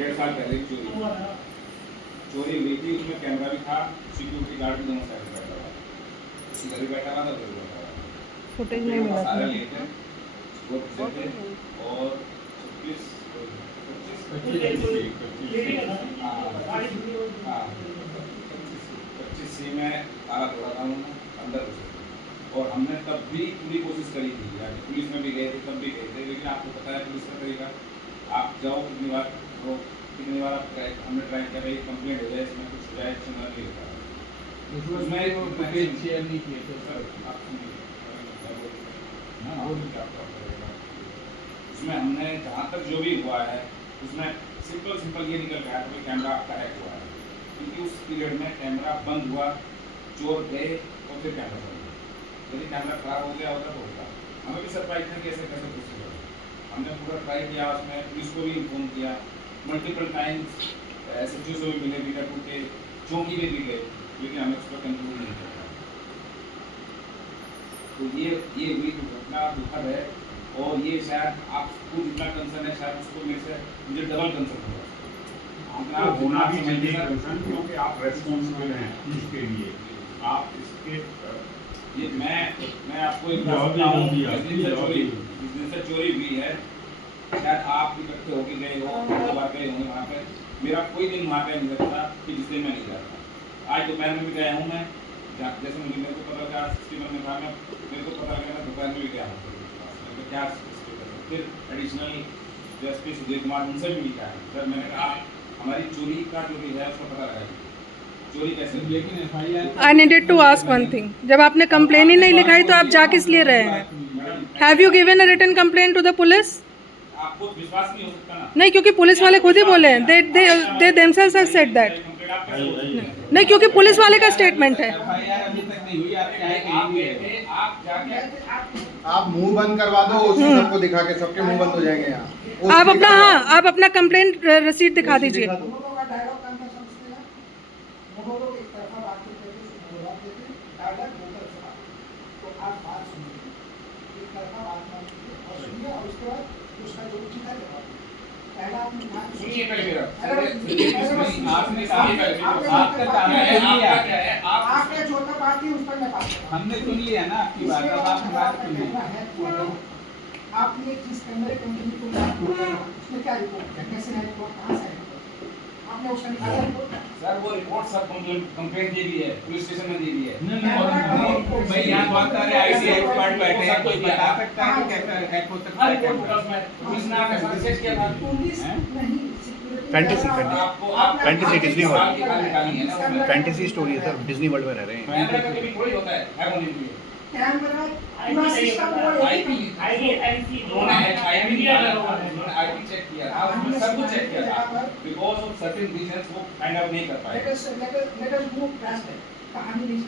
1.5 साल पहले चोरी हुई थी। उसमें कैमरा भी था, सिक्योरिटी गार्ड भी दोनों साइड बैठा हुआ, उसी घर भी बैठा हुआ था, उधर भी बैठा हुआ था। फुटेज नहीं मिला सारे था। लेते वो थे और 26 सी में ताला तोड़ा था उन्होंने, अंदर घुसे। और हमने तब भी पूरी कोशिश करी थी, पुलिस में भी गए थे, तब भी गए थे, लेकिन आपको पता है पुलिस का तरीका, आप जाओ कितनी बार तो कितनी बार आप हमने ट्राई किया भाई कंप्लेंट हो जाए, इसमें कुछ हो जाए, सुना नहीं होता। उसमें शेयर नहीं किए थे सर, आप उसमें हमने जहाँ तक जो भी हुआ है उसमें सिंपल ये निकल गया था कि कैमरा आपका हैक हुआ है, क्योंकि उस पीरियड में कैमरा बंद हुआ, चोर गए और फिर कैमरा बंद हुआ। यदि कैमरा खराब हो गया होता तो होता। हमें भी सरप्राइज था कि ऐसे कैसे पॉसिबल है। हमने पूरा ट्राई किया, उसमें पुलिस को भी इन्फॉर्म किया, मल्टीपल टाइम्स SHO से भी मिले, बीकापुर के चौकी में भी गए, लेकिन हमें उस पर कंक्लूड नहीं किया। तो ये हुई दुर्घटना दुखद है, और ये शायद आपको जितना कंसर्न है शायद उसको मेरे से मुझे डबल कंसर्न होगा। आपको होना भी चाहिए कंसर्न, क्योंकि आप रेस्पॉन्सिबल हैं इसके लिए। आप इसके ये मैं आपको एक जिस दिन से चोरी हुई है, शायद आप इकट्ठे होके गए हो, दो बार गए होंगे वहाँ पे। मेरा कोई दिन वहाँ पे नहीं लगता कि जिस दिन मैं नहीं जाता। आज दोपहर में भी गया हूँ मैं, जैसे मेरे को पता लगा 61 में था, मेरे को पता लगा मैं दोपहर में भी गया हूँ, क्या फिर एडिशनल जो SP सुधीर कुमार उनसे भी मिला है। सर मैंने कहा हमारी चोरी का जो भी है उसका पता लगाइए, चोरी कैसे। लेकिन FIR I needed to ask one thing, जब आपने कंप्लेन ही नहीं लिखाई तो आप जा किस लिए रहे हैं? Have you given a written complaint to the police? आपको विश्वास नहीं हो सकता ना? नहीं, क्योंकि पुलिस वाले खुद ही बोले हैं, they themselves have said that. नहीं, क्योंकि पुलिस वाले का स्टेटमेंट है। FIR अभी तक नहीं हुई, आप जाके आप मुंह बंद करवा दो, उसी सबको दिखा के सबके मुंह बंद हो जाएंगे यहाँ। आप अपना कंप्लेंट रसीद दिखा दीजिए। सुनिए पहले मेरा, आपने कहा आपका काम है, आपका क्या है, आपने छोटा बात ही उस पर मैं बात, हमने सुन लिया ना आपकी बात, अब आपने बात सुन ली। आपने जिस कैमरे कंपनी को उसमें क्या रिपोर्ट किया, कैसे है रिपोर्ट, कहाँ से है रिपोर्ट, आपने उसका निकाला रिपोर्ट? सर वो रिपोर्ट सब कंप्लेंट दे दी है, पुलिस स्टेशन में दे दी है। भाई यहाँ बहुत सारे IT एक्सपर्ट बैठे हैं, कोई बता सकता है कि कैसा हैक हो सकता है कैमरा? पुलिस ने आकर सर्च किया था। पुलिस नहीं, fantasy Disney world, camera fantasy story है सर, डिज्नी वर्ल्ड में रह रहे हैं। का कभी थोड़ी होता है होने के लिए। कैमरा पूरा सिस्टम वो IP चेक किया था, उसमें सब कुछ चेक किया था, बिकॉज ऑफ सर्टेन रीजंस वो फाइंड आउट नहीं कर पाए। लेट अस मूव फास्ट है, कहानी नहीं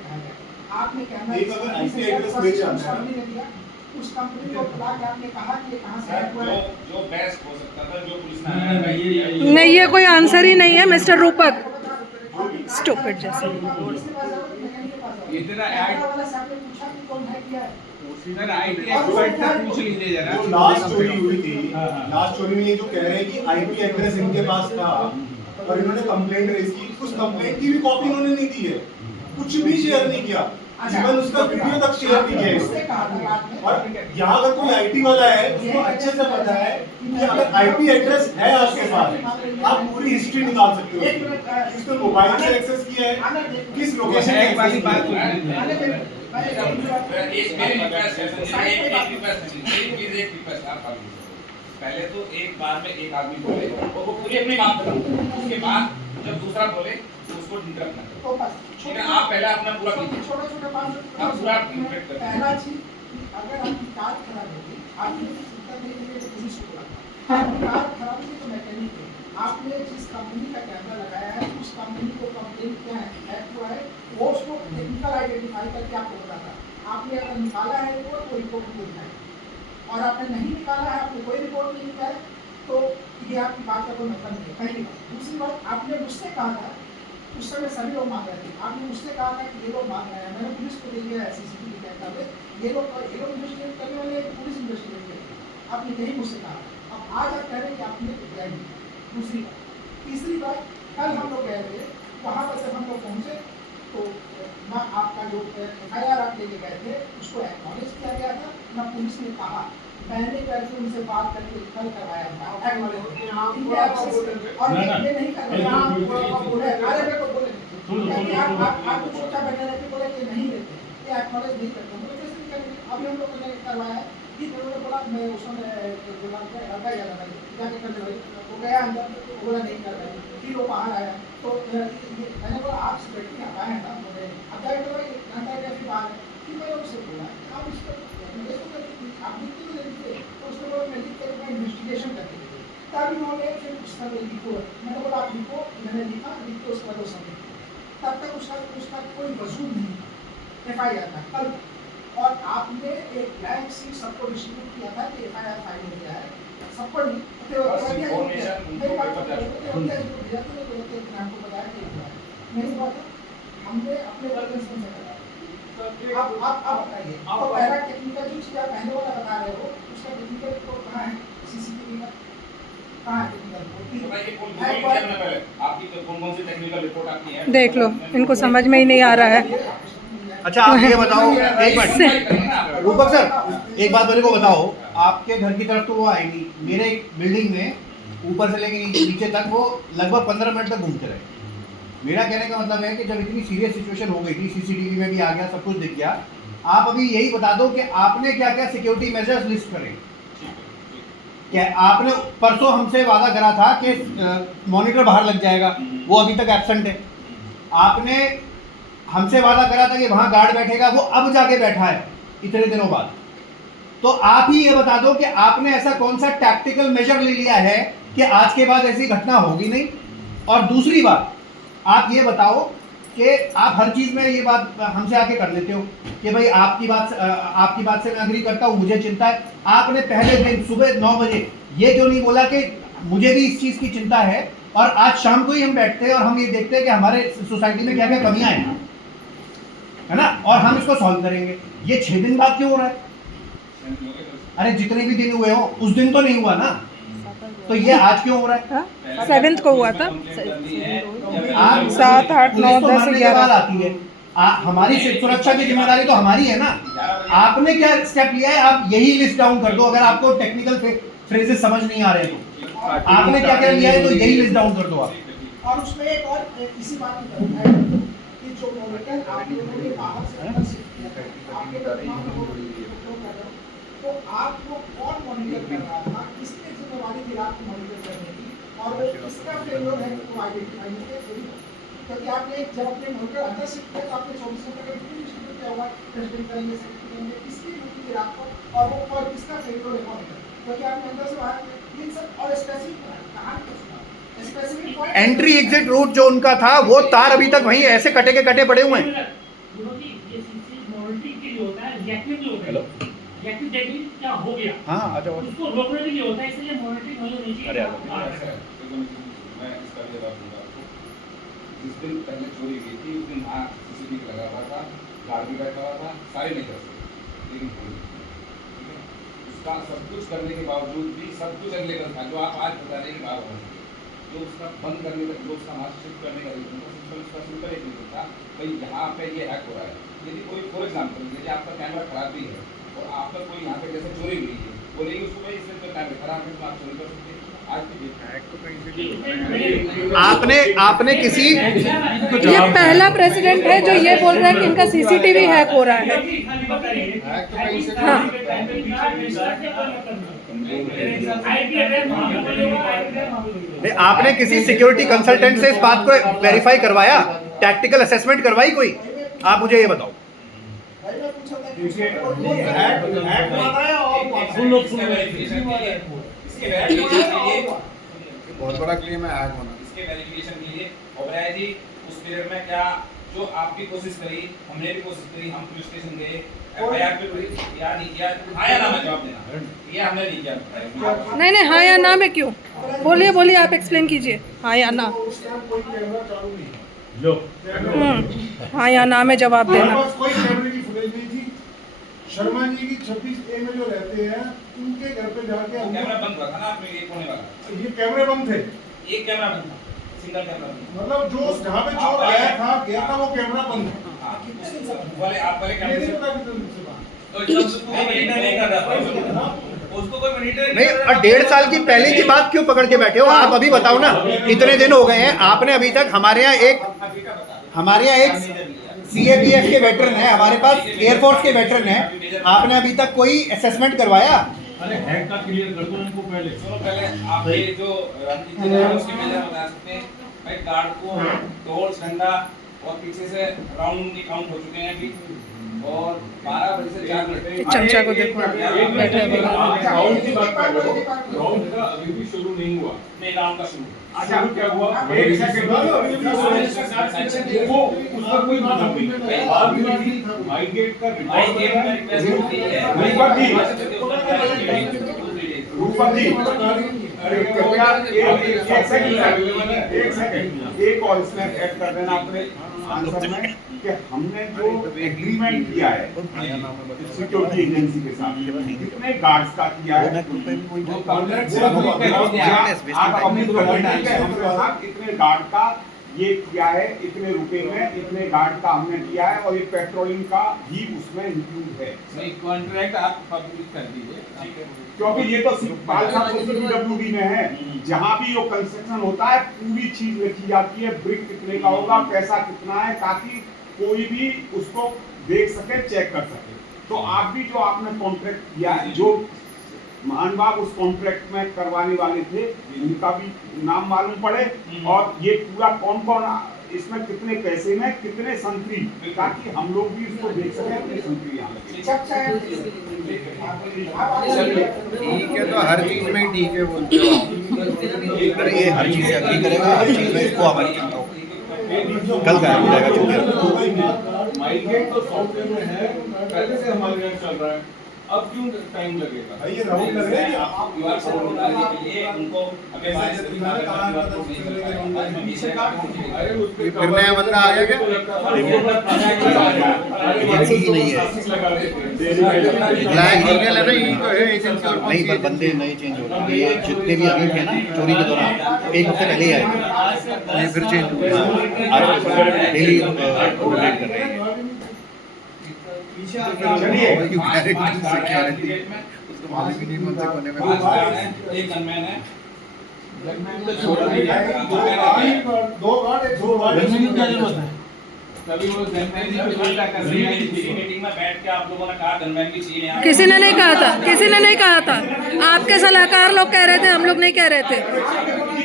कहा जाए। आपने कैमरा एक अगर IP एड्रेस मिल जाता है उस कंपनी को बुला के आपने कहा कि ये कहाँ से सर हुआ है? जो बेस्ट हो सकता था, जो पुलिस ने नहीं, ये कोई आंसर ही नहीं है मिस्टर रूपक, स्टूपिड जैसे। इतना वाला से आपने पूछा कि कौन है किया है? सर IT एक्सपर्ट से पूछ लीजिए जरा। जो लास्ट चोरी हुई थी, लास्ट चोरी में ये जो कह रहे हैं कि IP एड्रेस इनके पास था और इन्होंने कंप्लेंट रेज की, उस कंप्लेंट की भी कॉपी इन्होंने नहीं दी है, कुछ भी शेयर नहीं किया, इवन उसका वीडियो तक शेयर नहीं किया उससे कहा था बाद में। और यहाँ अगर कोई IT वाला है उसको अच्छे से पता है कि अगर IP एड्रेस है आपके पास, आप पूरी हिस्ट्री निकाल सकते हो, किसने मोबाइल से एक्सेस किया है, किस लोकेशन से हैक वाली बात किया है। एक रिक्वेस्ट आप पहले तो एक बार में एक आदमी बोले और वो पूरी अपनी बात बताओ, उसके बाद जब दूसरा बोले तो उसको इंटरप्ट ना करो। लेकिन आप पहले अपना पूरा कीजिए, छोटा आप पूरा इंटरप्ट करिए। पहला चीज, अगर आपकी कार खराब होगी, आपने उत्तर नहीं देंगे तो पुलिस को बुलाना। आपकी कार खराब होगी तो मैकेनिक है। आपने जिस कंपनी का कैमरा लगाया है उस कंपनी को कंप्लेन किया है, हैक हुआ है, वो उसको टेक्निकल आइडेंटिफाई करके आपको बताता। आपने अगर निकाला है रिपोर्ट तो रिपोर्ट को दिखाए, और आपने नहीं निकाला है, आपने कोई रिपोर्ट नहीं निकाला तो ये आपकी बात का कोई मतलब नहीं है। पहली बात। दूसरी बात, आपने मुझसे कहा था, उस समय सभी लोग मांग रहे थे, आपने मुझसे कहा था कि ये लोग मांग रहे हैं, मैंने पुलिस को दे दिया CCTV कैमरा में, ये लोग इन्वेस्टिगेट करने वाले पुलिस इन्वेस्टिगेट करेगी, आपने यही मुझसे कहा। अब आज आप कह रहे हैं कि आपने दिया नहीं, दूसरी बात। तीसरी बात, कल हम लोग गए थे, वहाँ पर जब हम लोग पहुँचे तो ना आपका जो FIR आप लेके गए थे उसको एक्नॉलेज किया गया था, ना पुलिस ने कहा, मैंने करके उनसे बात करके कल करवाया था एक्नॉलेज। और ये नहीं कर रहे आप बोले, अरे मेरे को बोले आप तो चुपचाप बैठे रहते, बोले कि नहीं लेते, ये एक्नॉलेज नहीं करते, बोले कैसे नहीं करेंगे। अभी हम लोगों ने करवाया कि उन्होंने बोला, मैं उसमें बोला हल्का गया था जाके करने भाई, वो गया अंदर, बोला नहीं कर रहे, फिर वो बाहर आया तो मैंने बोला आप सिक्योरिटी आप आए ना, बोले अब जाके तो भाई घंटा गया फिर बाहर, फिर मैंने उससे बोला आप इस पर आप लिख के दीजिए, तो उसने बोला मैं लिख कर मैं इन्वेस्टिगेशन करके दीजिए। तब उन्होंने फिर उसका लिखो, मैंने बोला आप लिखो, मैंने लिखा, लिख के उसके बाद वो सबमिट, तब तक उसका कोई वजूद नहीं था FIR का कल। और आपने एक ब्लैंक शीट सबको डिस्ट्रीब्यूट किया था कि FIR फाइल हो गया है, सबको नहीं आपको बताया नहीं हुआ था, हमने अपने वर्कर्स से करा। आप बताइए, आपको पहला टेक्निकल जो चीज़ आप पहले वाला बता रहे हो, उसका टेक्निकल रिपोर्ट कहाँ है? CCTV का कहाँ है टेक्निकल रिपोर्ट? आपकी कौन सी टेक्निकल रिपोर्ट आपकी है? देख लो, इनको समझ में ही नहीं आ रहा है। अच्छा आप ये बताओ, एक मिनट रूपक सर, एक बात मेरे को बताओ, आपके घर की तरफ तो वो आएगी, मेरे बिल्डिंग में ऊपर से लेके नीचे तक वो लगभग 15 मिनट तक घूमते रहे। मेरा कहने का मतलब है कि जब इतनी सीरियस सिचुएशन हो गई थी, CCTV में भी आ गया, सब कुछ दिख गया, आप अभी यही बता दो कि आपने क्या क्या सिक्योरिटी मेजर्स लिस्ट करे। क्या आपने परसों हमसे वादा करा था कि मॉनिटर बाहर लग जाएगा, वो अभी तक एब्सेंट है। आपने हमसे वादा करा था कि वहां गार्ड बैठेगा, वो अब जाके बैठा है इतने दिनों बाद। तो आप ही ये बता दो कि आपने ऐसा कौन सा टैक्टिकल मेजर ले लिया है कि आज के बाद ऐसी घटना होगी नहीं। और दूसरी बात, आप ये बताओ कि आप हर चीज़ में ये बात हमसे आके कर लेते हो कि भाई आपकी बात से मैं अग्री करता हूँ, मुझे चिंता है। आपने पहले दिन सुबह 9 बजे ये क्यों नहीं बोला कि मुझे भी इस चीज़ की चिंता है, और आज शाम को ही हम बैठते हैं और हम ये देखते हैं कि हमारे सोसाइटी में क्या क्या कमियां हैं, है ना, और हम इसको सॉल्व करेंगे। ये 6 दिन बाद क्यों हो रहा है? अरे जितने भी दिन हुए हो उस दिन तो नहीं हुआ ना, तो ये आज क्यों हो रहा है? 7th को हुआ था, 7, 8, 9, 10, 11 आती है। हमारी सुरक्षा की जिम्मेदारी तो हमारी है ना। आपने क्या स्टेप लिया है, आप यही लिस्ट डाउन कर दो। अगर आपको टेक्निकल फ्रेजेस समझ नहीं आ रहे तो आपने क्या क्या लिया है, तो यही लिस्ट डाउन कर दो आप। और उसमें एक और इसी बात की तरफ है कि जो मॉनिटर आप लोगों ने बाहर से अंदर शिफ्ट किया था, आपके तमाम लोगों को कर रहे हो, तो आपको कौन मॉनिटर कर रहा था, किसकी जिम्मेवारी थी आपको मॉनिटर करने की, और वो किसका फेलियर है तो आइडेंटिफाई करिए। क्योंकि आपने जब अपने मॉनिटर अंदर शिफ्ट किया तो आपने 24 घंटे का ड्यूटी शिफ्ट किया हुआ, प्रेसिडेंट करेंगे, सेक्रेटरी करेंगे, किसकी ड्यूटी थी आपको, और वो और किसका फेलियर है मॉनिटर, क्योंकि आपने अंदर से बाहर इन सब और स्पेसिफिक कहानी को सुना, specific point entry exit root जो उनका था, वो तार अभी तक वहीं ऐसे कटे के कटे पड़े हुए हैं। क्या हो गया, हाँ आ जाओ। उसको रोकने के लिए होता है, इसलिए मॉनिटरिंग नहीं होनी चाहिए। अरे आ मैं इसका भी जवाब दूंगा आपको। जिस दिन पहले चोरी हुई थी उस दिन वहाँ CCTV लगा हुआ था, गार्ड भी बैठा हुआ था, सारे नहीं कर सकते, लेकिन हुई। ठीक है, उसका सब कुछ करने के बावजूद भी सब कुछ अवेलेबल था, जो आप आज बता रहे हैं कि बात होनी चाहिए। जो उसका बंद करने का, जो उसका मास्क शिफ्ट करने का रीजन था, उसका सिंपल एक रीजन था, भाई यहाँ पे ये हैक हो रहा है। यदि कोई फॉर एग्जाम्पल यदि आपका कैमरा खराब भी है और आप पर कोई यहाँ पे जैसे चोरी हुई है, बोलेगी उसको भाई इसमें तो कैमरा खराब है तो आप चोरी कर सकते हैं। आज की आपने किसी ये पहला प्रेसिडेंट है जो ये बोल रहा है कि इनका CCTV हैक हो रहा है। हाँ। आपने किसी सिक्योरिटी कंसल्टेंट से इस बात को वेरीफाई करवाया, टैक्टिकल असेसमेंट करवाई कोई? आप मुझे ये बताओ। भाई मैं पूछा था कि इसके बहुत बड़ा क्लेम है हैक होना। इसके वेरिफिकेशन के लिए ओबराय जी उस पीरियड में क्या जो आप भी कोशिश करी, हमने भी कोशिश करी, हम पुलिस स्टेशन गए, FIR पे कोई या नहीं किया, हाँ या ना में जवाब देना, ये हमने नहीं किया। नहीं, हाँ या ना में क्यों? बोलिए, आप एक्सप्लेन कीजिए, हाँ या ना। हाँ या ना में जवाब देना। कोई कैमरे की फुटेज नहीं थी। शर्मा जी की 26A में जो रहते हैं उनके घर पे जाके कैमरा बंद हुआ था ना आपने, ये होने वाला ये कैमरे बंद थे, एक कैमरा बंद था, सिंगल कैमरा बंद था। मतलब जो जहाँ पे चोर गया था वो कैमरा बंद था। वाले आप वाले ये कैमरे नहीं से पता कितने दिन से बात। तो जब उसको कोई मॉनिटर नहीं कर रहा था, उसको कोई मॉनिटर नहीं, और 1.5 साल की पहले की बात क्यों पकड़ के बैठे हो आप? अभी बताओ ना, इतने दिन हो गए हैं, आपने अभी तक हमारे यहाँ एक CAPF के वेटरन है, हमारे पास एयरफोर्स के वेटरन है, आपने अभी तक कोई असेसमेंट करवाया? अरे हैक का क्लियर कर दो इनको पहले। सुनो पहले आप ये जो रणनीति है उसके मेजर बता सकते हैं भाई। गार्ड को तोड़ ठंडा और पीछे से राउंड की काउंट हो चुके हैं अभी, और 12 बजे से 4 मिनट चमचा को देखो बैठा है बगल में। राउंड की बात कर रहे हो, राउंड का अभी भी शुरू नहीं हुआ। नहीं राउंड का शुरू। अच्छा क्या हुआ? एक सेकंड वो उसका कोई मतलब नहीं। बाद में माइंड गेट का भाई गेम में रिक्वेस्ट होती है रूपक जी, रूपक जी, कृपया एक सेकंड एक और इसमें ऐड कर देना अपने आंसर में कि हमने जो एग्रीमेंट किया है सिक्योरिटी एजेंसी के साथ कितने गार्ड्स का किया है, आप अपनी इतने गार्ड का ये किया है, इतने रुपए में इतने गार्ड का हमने किया है, और ये पेट्रोलिंग का भी उसमें इंक्लूड है। सही कॉन्ट्रैक्ट आप पब्लिक कर दीजिए, क्योंकि ये तो पाल साहब तो CPWD में है, जहाँ भी वो कंस्ट्रक्शन होता है पूरी चीज लिखी जाती है, ब्रिक कितने का होगा, पैसा कितना है, ताकि कोई भी उसको देख सके, चेक कर सके। तो आप भी जो आपने कॉन्ट्रैक्ट किया है, जो महान बाब उस कॉन्ट्रैक्ट में करवाने वाले थे, उनका भी नाम मालूम पड़े, और ये पूरा कौन कौन इसमें कितने पैसे में कितने संतरी, ताकि हम लोग भी इसको देख सकें अपने संतरी यहाँ लगे। ठीक है, तो हर चीज में ठीक है बोलते हो आप। ये हर चीज से अग्री करेगा, हर चीज में इसको हमारी चिंता होगी। कल गायब हो जाएगा चुप। माइंड गेट तो सॉफ्टवेयर में है, पहले से हमारे यहाँ चल रहा है, अब क्यों टाइम लगेगा? भाई ये राउंड लग रहा है कि आप युवा से डालने के लिए उनको अभी बाहर से ये फिर नया बंदा आ गया क्या? एजेंसी ही नहीं है, ब्लैक ईमेल है ना, यही तो है एजेंसी। और नहीं, पर बंदे नए चेंज हो रहे हैं, ये जितने भी अभी थे ना चोरी के दौरान, एक हफ्ते पहले ही आए थे, ये फिर चेंज हुए। आज डेली अपडेट कर रहे हैं। चलिए सिक्योरिटी उसको मालूम ही नहीं कौन से कोने में। एक गनमैन है, दो गार्ड कभी वो गनमैन की व्यवस्था कर रही है, किसी मीटिंग में बैठ के आप लोगों ने कहा गनमैन भी चाहिए यहाँ। किसी ने नहीं कहा था, किसी ने नहीं कहा था, आपके सलाहकार लोग कह रहे थे, हम लोग नहीं कह रहे थे।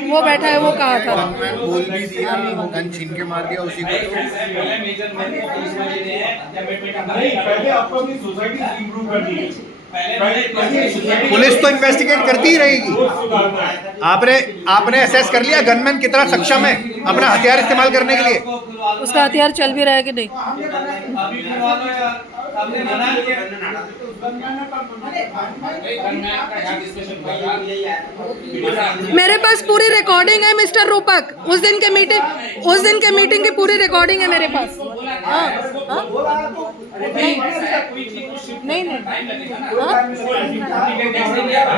वो बैठा है वो कहा था। बोल भी दिया, गन छीन के मार दिया उसी को। पहले मेजरमेंट को पुलिस में दे रहे हैं या नहीं, पहले आपको अपनी सोसाइटी इंप्रूव करनी है। पुलिस तो इन्वेस्टिगेट करती ही रहेगी। आपने असेस कर लिया गनमैन कितना सक्षम है अपना हथियार इस्तेमाल करने के लिए? उसका हथियार चल भी रहा है कि नहीं? मेरे पास पूरी रिकॉर्डिंग है मिस्टर रूपक, उस दिन के मीटिंग की पूरी रिकॉर्डिंग है मेरे पास। हाँ हाँ नहीं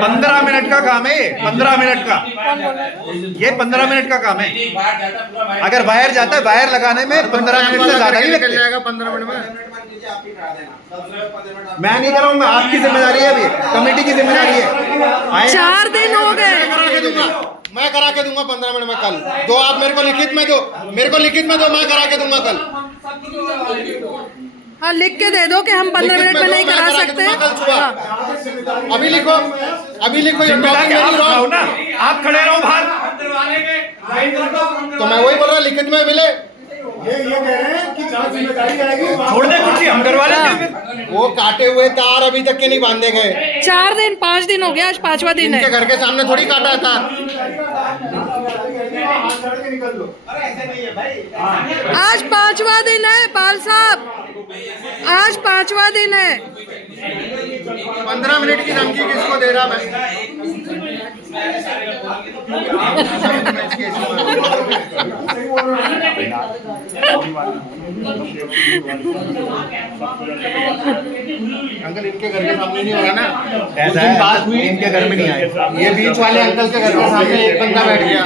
15 मिनट का काम है ये, 15 मिनट का, ये 15 मिनट का काम है। अगर वायर जाता है, वायर लगाने में 15 मिनट से ज्यादा नहीं लगते। जाएगा 15 मिनट में। मैं नहीं कर रहा हूँ, मैं आपकी जिम्मेदारी है, अभी कमेटी की जिम्मेदारी है। 4 दिन हो गए। मैं करा के दूंगा 15 मिनट में कल। दो आप मेरे को लिखित में दो, मैं करा के दूंगा कल। हाँ लिख के दे दो कि हम 15 मिनट में नहीं करा सकते। हाँ। अभी लिखो आप खड़े रहो बाहर। तो मैं वही बोल रहा, लिखित में मिले। ये कह रहे हैं कि जहाँ जिम्मेदारी आएगी छोड़ दे कुर्सी, हम करवा लेंगे। वो काटे हुए तार अभी तक के नहीं बांधे गए। 4 दिन 5 दिन हो गया, आज 5वां दिन है। इनके घर के सामने थोड़ी काटा था। निकल लो। आज 5वां दिन है पाल साहब, आज 5वां दिन है। 15 मिनट की धमकी किसको दे रहा मैं? अंकल इनके घर के सामने नहीं होगा ना, ऐसा है बात हुई इनके घर में नहीं आए, ये बीच वाले अंकल के घर के सामने एक बंदा बैठ गया।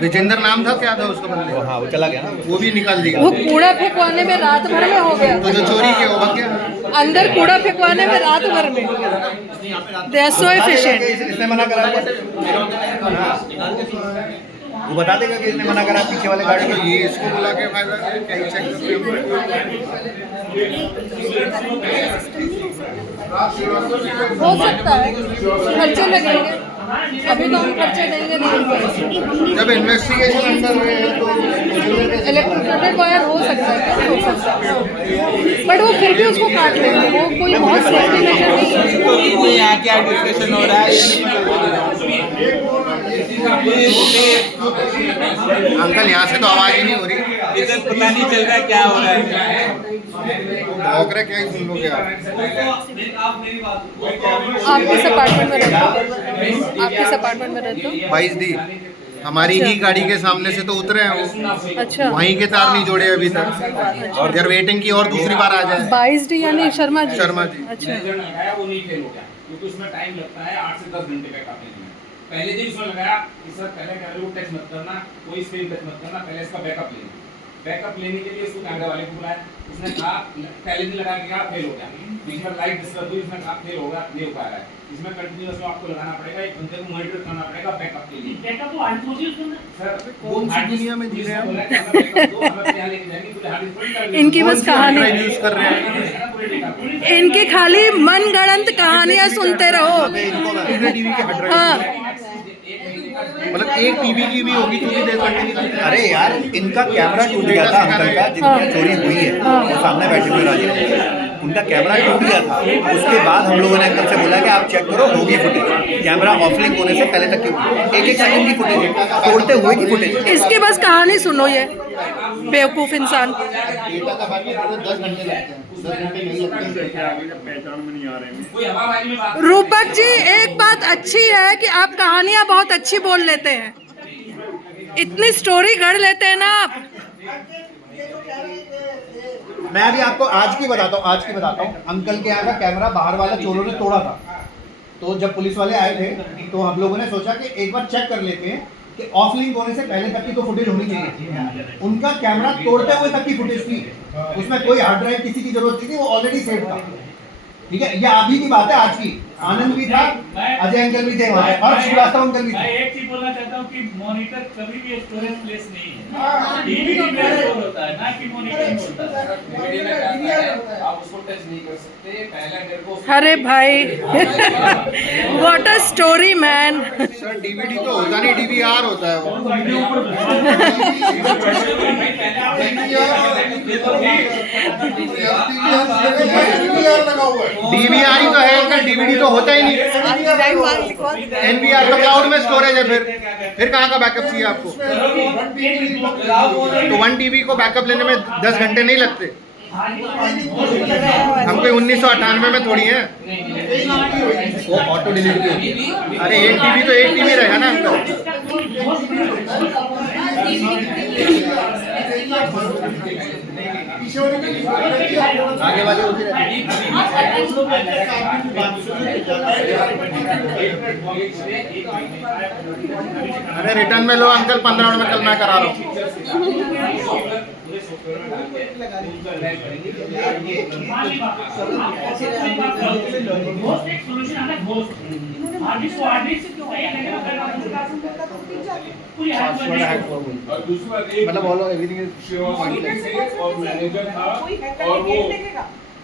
विजेंद्र नाम था, क्या था उसका बंदे? हाँ वो चला गया ना, वो भी निकाल दिया। वो कूड़ा फेंकवाने में रात भर में हो गया, तो जो चोरी के होगा क्या? अंदर कूड़ा फेंकवाने में रात भर में। They are so efficient. इसने मना करा, वो बता देगा कि इसने मना करा पीछे वाले गाड़ी को, ये इसको बुला के फायदा क्या चेक हो सकता है खर्चे लगेंगे, अभी तो हम खर्चे देंगे नहीं। जब इन्वेस्टिगेशन अंडर में है तो इलेक्ट्रोप्लेटेड वायर हो सकता है, क्या हो सकता है, बट वो फिर भी उसको काट लेंगे, वो कोई बहुत सेफ्टी मेजर नहीं है। यहाँ क्या डिस्कशन हो रहा है? अंकल यहाँ से तो आवाज ही नहीं हो रही, इधर पता नहीं चल रहा क्या हो रहा है। भौंक रहे क्या ही सुन लोगे आप। आप किस अपार्टमेंट में रहते हो? आप किस अपार्टमेंट में रहते हो? 22D हमारी ही गाड़ी के सामने से तो उतरे हैं वो, अच्छा, वहीं के तार नहीं जोड़े अभी तक, और देर वेटिंग की और दूसरी बार आ जाए। 22D यानी शर्मा जी? शर्मा जी। अच्छा, वो नहीं फेल हो गया क्योंकि उसमें टाइम लगता है 8 से 10 घंटे का काफी में। पहले दिन उसमें लगाया कि सर पहले कैमरे को टच मत करना, कोई स्क्रीन टच मत करना, पहले इसका बैकअप लेना। बैकअप लेने के लिए उसको कैमरे वाले को बुलाया, उसने कहा पहले दिन लगा के फेल हो गया, बीच में लाइट डिस्टर्ब हुई, उसने कहा फेल होगा, नहीं हो पा रहा है। इसमें कंटिन्यूअसली आपको लगाना पड़ेगा, एक घंटे को मॉनिटर करना पड़ेगा बैकअप के लिए। बैकअप तो आज होगी उसमें सर कौन सी दुनिया में जी रहे हैं हम? इनकी बस कहानी, यूज कर रहे हैं। इनकी खाली मनगढ़ंत कहानियां सुनते रहो। हाँ, मतलब एक टीवी की भी होगी तो भी दे सकते। अरे यार इनका कैमरा टूट गया था अंकल का, जिनकी चोरी हुई है वो सामने बैठे हुए राजी, उनका कैमरा टूट गया था। उसके बाद हम लोगों ने अंकल से बोला कि आप चेक करो, होगी फुटेज, कैमरा ऑफलिंक होने से पहले तक की एक सेकंड की फुटेज, तोड़ते हुए की फुटेज। इसकी बस कहानी सुनो, ये बेवकूफ इंसान। 10 घंटे लगते हैं, 10 घंटे नहीं लगते। रूपक जी, एक बात अच्छी है कि आप कहानियां बहुत अच्छी बोल लेते हैं, इतनी स्टोरी गढ़ लेते हैं ना आप। मैं अभी आपको आज की बताता हूँ। अंकल के यहाँ का कैमरा बाहर वाला चोरों ने तोड़ा था, तो जब पुलिस वाले आए थे तो हम लोगों ने सोचा कि एक बार चेक कर लेते हैं कि ऑफ लिंक होने से पहले तक की तो फुटेज होनी चाहिए। उनका कैमरा तोड़ते हुए तक की फुटेज थी, उसमें कोई हार्ड ड्राइव किसी की जरूरत नहीं थी, वो ऑलरेडी सेव था। ठीक है, ये अभी की बात है, आज की। आनंद भी था, अजय अंकल भी थे वहाँ, और श्रीवास्तव अंकल भी थे। मैं एक चीज बोलना चाहता हूँ कि मॉनिटर कभी भी स्टोरेज प्लेस नहीं है, डीवीडी में स्टोर होता है, ना कि मॉनिटर में होता है। आप उसको टच नहीं कर सकते, पहले मेरे को अरे भाई, what a story man. Sir DVD तो होता नहीं, डीवीआर होता है वो। डीवीआर ही तो है अंकल, डीवीडी तो होता ही नहीं। एनवीआर का क्लाउड में स्टोरेज है, फिर कहाँ का बैकअप चाहिए आपको? तो 1 TB को बैकअप लेने में 10 घंटे नहीं लगते। हम कोई 1998 में थोड़ी हैं। वो ऑटो डिलीवरी होती है। अरे 1 TB तो 1 TB रहेगा ना अंकल। आगे वाले होती रहती है। अरे रिटर्न में लो अंकल, 15 मिनट में कल मैं करा रहा हूँ। मतलब ऑल एवरीथिंग इज और मैनेजर था और वो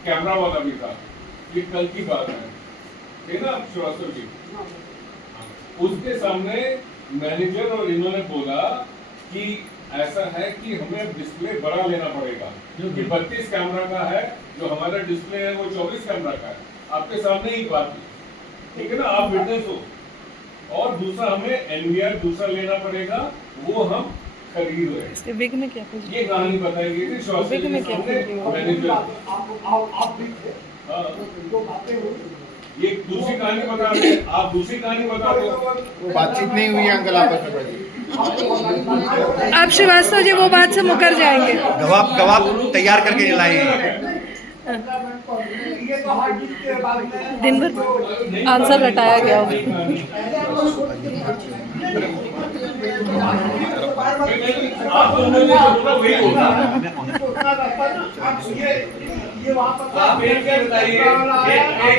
कैमरा वाला भी था। ये कल की बात है, ठीक है ना श्रीवास्तव जी? उसके सामने मैनेजर और इन्होंने बोला कि ऐसा है कि हमें डिस्प्ले बड़ा लेना पड़ेगा, क्योंकि 32 कैमरा का है, जो हमारा डिस्प्ले है वो 24 कैमरा का है। आपके सामने ही बात थी, ठीक है ना? आप विटनेस हो। और दूसरा हमें एनवीआर दूसरा लेना पड़ेगा, वो हम खरीद रहे हैं। इसके विग में क्या कुछ, ये कहानी बताई गई थी विग में क्या कुछ, मैनेजर। आप भी थे, हाँ। तो बातें हुई ये दूसरी कहानी बता रहे हैं, आप दूसरी कहानी बता रहे हो। बातचीत नहीं हुई अंकल आपस में। अब श्रीवास्तव जी वो बात से मुकर जाएंगे। गवाह तैयार करके लाए हैं। दिन भर आंसर रटाया गया हो। आप लोगों ने जो बोला वही होगा। आप एक क्या बताइए, एक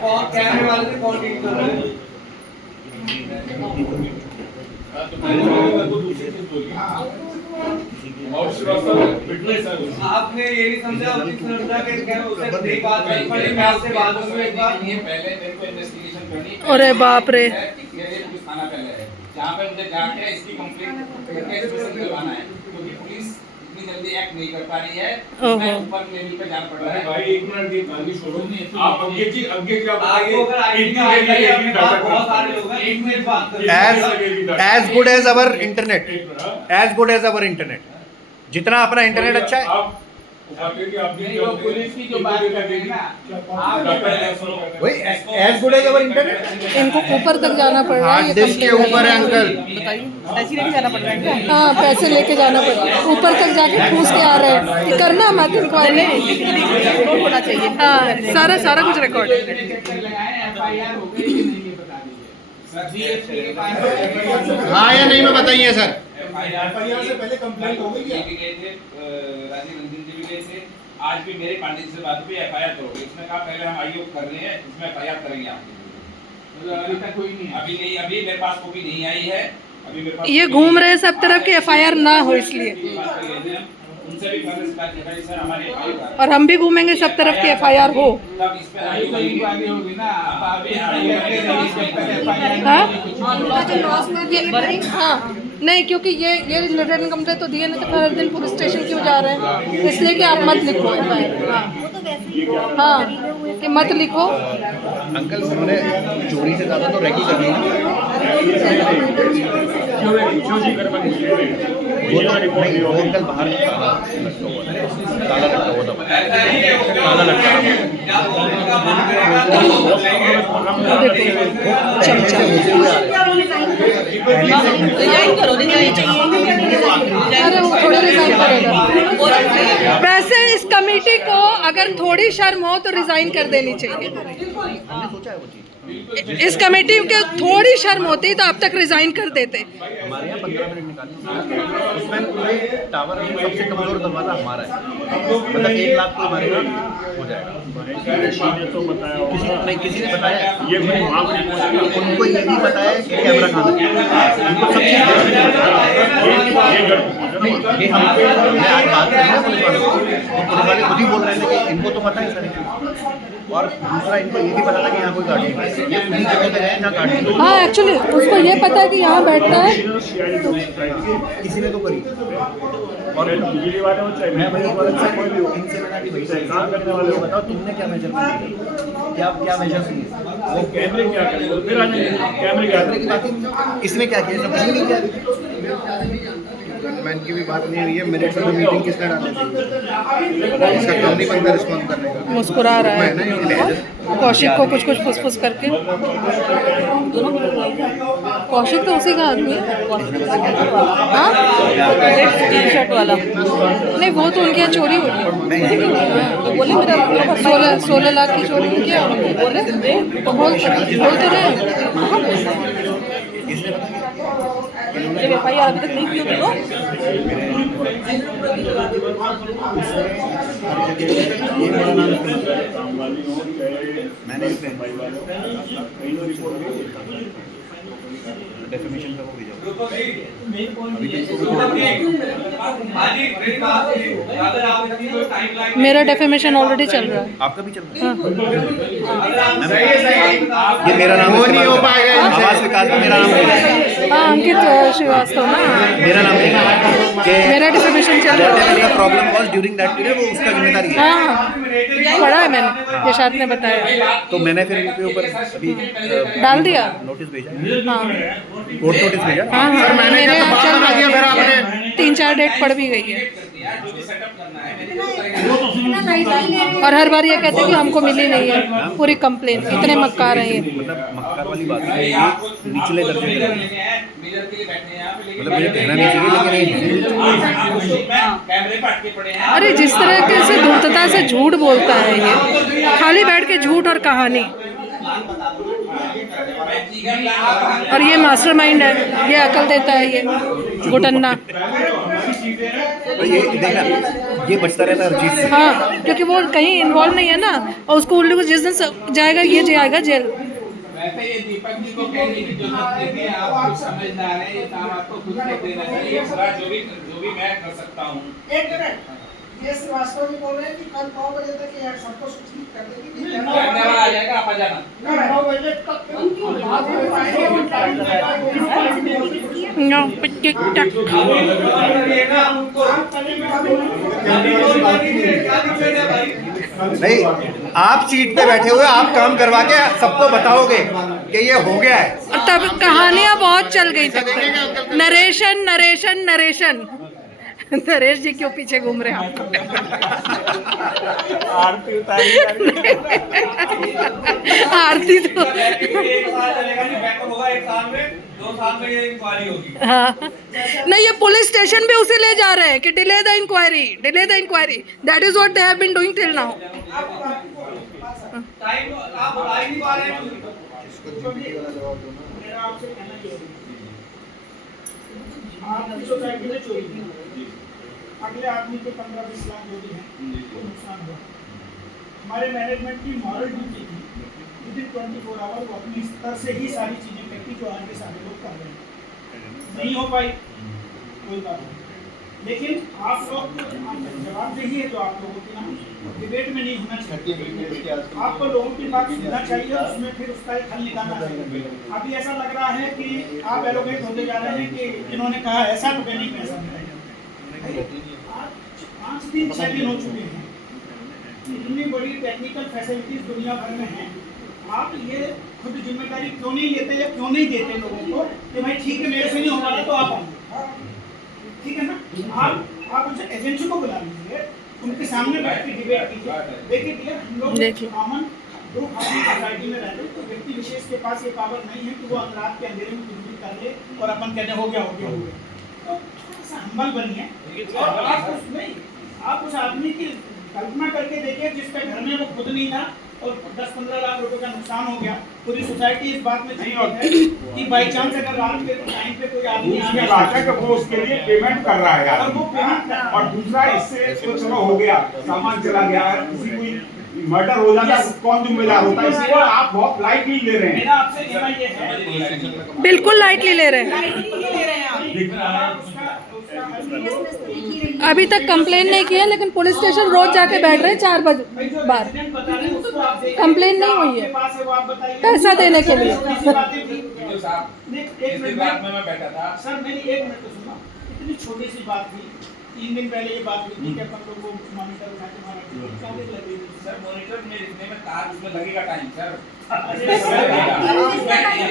कौन कैमरे वाले से कौन डील कर रहे हैं? तो मैंने तो दूसरी चीज बोली। और श्रीवास्तव विटनेस है उसमें। आपने ये नहीं समझा उनकी सुरक्षा के क्या उसे नहीं बात नहीं पड़ी, मैं आपसे बात करूं एक बार। ये पहले मेरे को इन्वेस्टिगेशन करनी है। अरे बाप रे। ये पुलिस थाना पहले है जहाँ पे मुझे जाके इसकी कंप्लेंट करके एक्सप्रेशन करवाना है, क्योंकि पुलिस इतनी जल्दी एक्ट नहीं कर पा रही है। मैं ऊपर लेवल पे जाना पड़ रहा है। भाई एक मिनट ये गांधी छोड़ो नहीं, आप आगे क्या आपको अगर आईडी बहुत सारे लोग हैं, एक मिनट बात करें। as good as our internet, as good as our internet, जितना अपना इंटरनेट अच्छा है। पुलिस की जो बात कर रहे हैं ना, वही as good as our internet। इनको ऊपर तक जाना पड़ रहा है। हार्ड डिस्क के ऊपर है अंकल। ऐसे लेके जाना पड़ रहा है क्या? हाँ, पैसे लेके जाना पड़ रहा है। ऊपर तक जाके ठूस के आ रहे हैं। ये करना मत इनको, रिकॉर्ड होना चाहिए। हाँ, सारा कुछ रिकॉर्ड। हाँ या नहीं में बताइए सर। एफआईआर से पहले कंप्लेंट हो गई क्या? राजीव रंजन जी भी गए थे। आज भी मेरे पांडे जी से बात हुई, एफआईआर करोगे? इसने कहा पहले हम आईओ कर रहे हैं, इसमें एफआईआर करेंगे आप। अभी तक कोई नहीं अभी मेरे पास कॉपी नहीं आई है। अभी मेरे पास ये घूम रहे हैं सब तरफ कि एफआईआर ना हो इसलिए। उनसे भी पहले शिकायत की थी, सर हमारी एफआईआर और हम भी घूमेंगे सब तरफ की एफआईआर हो। तब इस पे आईओ करेंगे। होगी ना। हाँ? हाँ, नहीं क्योंकि ये रिटर्न कंप्लेंट तो दिए नहीं, तो हर दिन पुलिस स्टेशन क्यों जा रहे हैं? इसलिए कि आप मत लिखो एफआईआर। हाँ, कि मत लिखो। अंकल उन्होंने चोरी से ज्यादा तो रैकी करनी है। वो तो नहीं, वो अंकल बाहर ताला लटका हुआ था, ताला लटका अरे वो थोड़ी रिजाइन करेगा। वैसे इस कमेटी को अगर थोड़ी शर्म हो तो रिजाइन कर देनी चाहिए। इस कमेटी के थोड़ी शर्म होती तो अब तक रिजाइन कर देते। हमारे यहाँ 15 मिनट निकालने उसमें पूरे टावर में सबसे कमजोर दरवाजा हमारा है। मतलब 1 लाख को हमारे यहाँ हो जाएगा। किसी ने बताया ये उनको ये भी बताया कि कैमरा कहाँ है, उनको सब चीज़ ये हम मैं आज बात कर रहा हूँ पुलिस वालों को, पुलिस वाले खुद ही बोल रहे थे कि इनको तो पता है सर। और दूसरा इनको ये भी पता था कि यहाँ कोई गाड़ी नहीं है, ये उन्हीं जगह पे गए जहाँ गाड़ी नहीं। हाँ, एक्चुअली उसको ये पता है कि यहाँ बैठता है। किसी ने तो करी। और बिजली वाले मैं भैया इनसे मैंने कि भैया बताओ तुमने क्या मेजर क्या मेजर किए? वो कैमरे क्या कैमरे की बात इसने क्या किया? इसने कुछ नहीं किया। गनमैन की भी बात नहीं हुई है। मिनट्स में मीटिंग किसने डाली थी? इसका काम नहीं बनता रिस्पॉन्ड करने का। मुस्कुरा रहा है कौशिक को कुछ फुसफुस करके। कौशिक तो उसी का आदमी है। हाँ, टी शर्ट वाला नहीं, वो तो उनके यहाँ चोरी हुई है। तो बोले मेरा 16 लाख की चोरी हुई है। बोले बोल तो रहे जब एफआईआर अभी तक नहीं की होगी तो मैंने डेफिनेशन का वो भेजा। मेरा डेफिमेशन ऑलरेडी चल रहा है। आपका भी चल रहा है? ये मेरा नाम नहीं हो पाएगा। आवास विकास में मेरा नाम हाँ, अंकित श्रीवास्तव ना। मेरा नाम नहीं मेरा डेफिमेशन चल रहा है। Problem was during that period, वो उसका जिम्मेदारी है। हाँ, पढ़ा है मैंने, यशांत ने बताया। तो मैंने फिर उनके ऊपर अभी डाल दिया नोटिस भेजा। हाँ कोर्ट नोटिस भेजा। हाँ, सर मैंने मेरे क्या यहाँ चल बात रहा दिया फिर है। आपने 3-4 डेट पड़ भी गई है। यार, जो भी सेटअप करना है मैंने तो करेंगे। और हर बार ये कहते हैं कि हमको मिली नहीं है पूरी कंप्लेन, इतने मक्कार हैं ये। मतलब मक्कार वाली बात है, अरे ये आपको निचले दर्जे मेजर के लेने हैं, मेजर के लिए बैठे हैं आप, लेकिन मतलब मुझे कहना नहीं चाहिए, लेकिन कैमरे पे अटके पड़े हैं। अरे जिस तरीके से धूर्तता से झूठ बोलता है ये, खाली बैठ के झूठ और कहानी, और ये मास्टरमाइंड है, ये अकल देता है ये गुटन्ना। तो ये देखना, ये बचता रहता है हर चीज से। हाँ, क्योंकि वो कहीं इन्वॉल्व नहीं है ना, और उसको उल्लू को जिस दिन जाएगा ये जाएगा जेल। वैसे ये दीपक जी को कहने की जरूरत नहीं है, आप कुछ समझदार हैं, ये काम आपको खुद कर देना चाहिए। पूरा जो भी मैं कर सकता हूँ। एक मिनट, ये श्रीवास्तव जी बोल रहे हैं कि कल 9 बजे तक ये सबको सूचित कर देंगे कि कैमरा वाला आ जाएगा, आप आ जाना। 9 बजे तक नहीं, आप सीट पे बैठे हुए आप काम करवा के सबको बताओगे कि ये हो गया है। और तब कहानियां बहुत चल गई तब तक, नरेशन नरेशन नरेशन। नरेश जी क्यों पीछे घूम रहे हैं आपको? आरती तो हाँ, नहीं ये पुलिस स्टेशन भी उसे ले जा रहे हैं कि delay the inquiry, delay the inquiry. That is what they have been doing till now. आपकी सोसाइटी में चोरी हुई, अगले आदमी के 15-20 लाख जो भी हैं वो नुकसान हुआ। हमारे मैनेजमेंट की मॉरल ड्यूटी थी विदिन 24 आवर वो अपने स्तर से ही सारी चीजें करती जो आगे सारे लोग कर रहे हैं। नहीं हो पाई कोई बात नहीं, लेकिन आप लोग जवाबदेही है जो आप लोगों की ना, डिबेट में नहीं होना चाहिए। आपको लोगों की बात सुनना चाहिए, उसमें फिर उसका एक हल निकालना चाहिए। अभी ऐसा लग रहा है कि आप एलोकेट होते जा रहे हैं कि इन्होंने कहा ऐसा तो नहीं ऐसा नहीं। 5 दिन 6 दिन हो चुके हैं, इतनी बड़ी टेक्निकल फैसिलिटीज दुनिया भर में हैं, आप ये खुद जिम्मेदारी क्यों नहीं लेते या क्यों नहीं देते लोगों को कि भाई ठीक है मेरे से नहीं हो रहा तो आप आओ, ठीक है ना? आप उनसे एजेंसी को बुला लीजिए, उनके सामने बैठ के डिबेट कीजिए। देखिए हम लोग कॉमन ग्रुप अपनी सोसाइटी में रहते हैं, तो व्यक्ति विशेष के पास ये पावर नहीं है कि वो रात के अंधेरे में कुछ भी कर ले और अपन कहने हो गया तो थोड़ा सा हम्बल बनिए। और आप उस आदमी की कल्पना करके देखिए जिसके घर में वो खुद नहीं था और 10-15 लाख रुपए का नुकसान हो गया। पूरी सोसाइटी इस बात में नहीं है कि बाई चांस अगर रात के टाइम पे कोई आदमी आ गया कि वो उसके लिए पेमेंट कर रहा है यार, और वो पेमेंट और दूसरा इससे तो चलो हो गया, सामान चला गया, किसी कोई मर्डर हो जाता है कौन जिम्मेदार होता है? इसलिए आप बहुत लाइटली ले रहे हैं। मेरा आपसे कहना ये है, बिल्कुल लाइटली ले रहे हैं। अभी तक कंप्लेन नहीं की है, लेकिन पुलिस स्टेशन रोज जाके बैठ रहे हैं 4 बार। कंप्लेन नहीं हुई है पैसा देने के लिए। मैं बैठा था सर मेरी 1 मिनट तो सुनो, इतनी छोटी सी बात थी, 3 दिन पहले ये बात हुई थी कि अपन लोग वो मॉनिटर उठा के मारा क्या देर लगी सर? मॉनिटर में लिखने में तार उसमें लगेगा टाइम सर।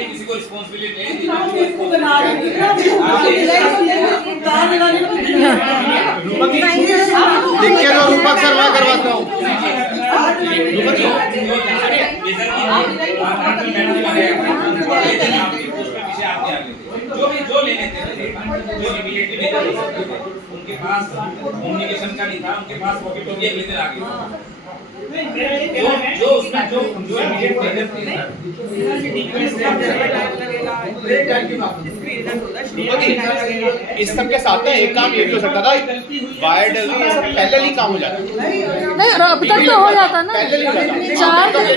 किसी को रिस्पांसिबिलिटी नहीं लिख के दो रूपक सर, मैं करवाता हूँ। जो लेने थे जो इमीडिएटली उनके पास कम्युनिकेशन का नहीं था, उनके पास वॉकी टॉकी लेने आ गए। जो उसमें जो इमीडिएट टेंडर थी इस सब के साथ एक काम ये भी हो सकता था, वायर डल ये सब पहले ही काम हो जाता। नहीं, अब तक तो हो जाता ना, 4 दिन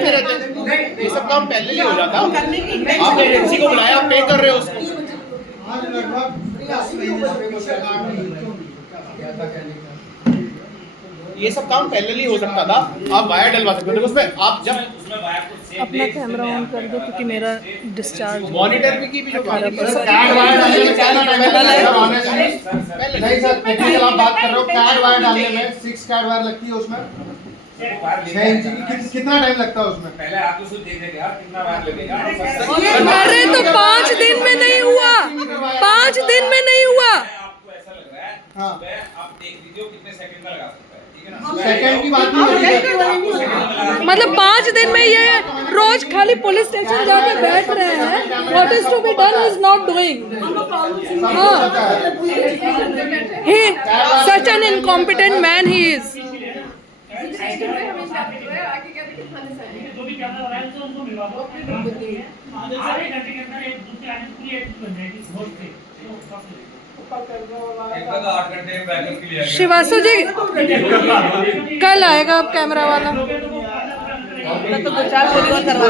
ये सब काम पहले ही हो जाता। आपने एजेंसी को बुलाया, आप पे कर रहे हो उसको। ये सब काम पहले ही हो सकता था, आप वायर डलवा सकते थे उसमें। आप जब अपना कैमरा ऑन कर दो क्योंकि मेरा डिस्चार्ज मॉनिटर भी की भी जो नहीं सर, टेक्निकल आप बात कर रहे हो, कैड वायर डालने में 6 कैड वायर लगती है उसमें, 6 इंच की। कितना टाइम लगता है उसमें? पहले आप तो खुद देख लेंगे कितना बार लगेगा। अरे तो 5 दिन में नहीं हुआ, 5 दिन में नहीं हुआ। आपको ऐसा लग रहा है हाँ। मैं आप देख लीजिए वो कितने सेकंड का लगा सकता है, ठीक है ना? सेकंड की बात नहीं होती। मतलब 5 दिन में ये रोज खाली पुलिस स्टेशन जाके बैठ रहे हैं। What is to be done is not doing. He such an incompetent man he is. जो भी कैमरा लगाया है उनको मिलवा दो। आधे घंटे के अंदर एक दूसरे आने पूरी एक बन जाएगी बहुत से। एक तो 8 घंटे में बैकअप के लिए आएगा। श्रीवास्तव जी कल आएगा अब कैमरा वाला। तो 2-4 गोली और करवा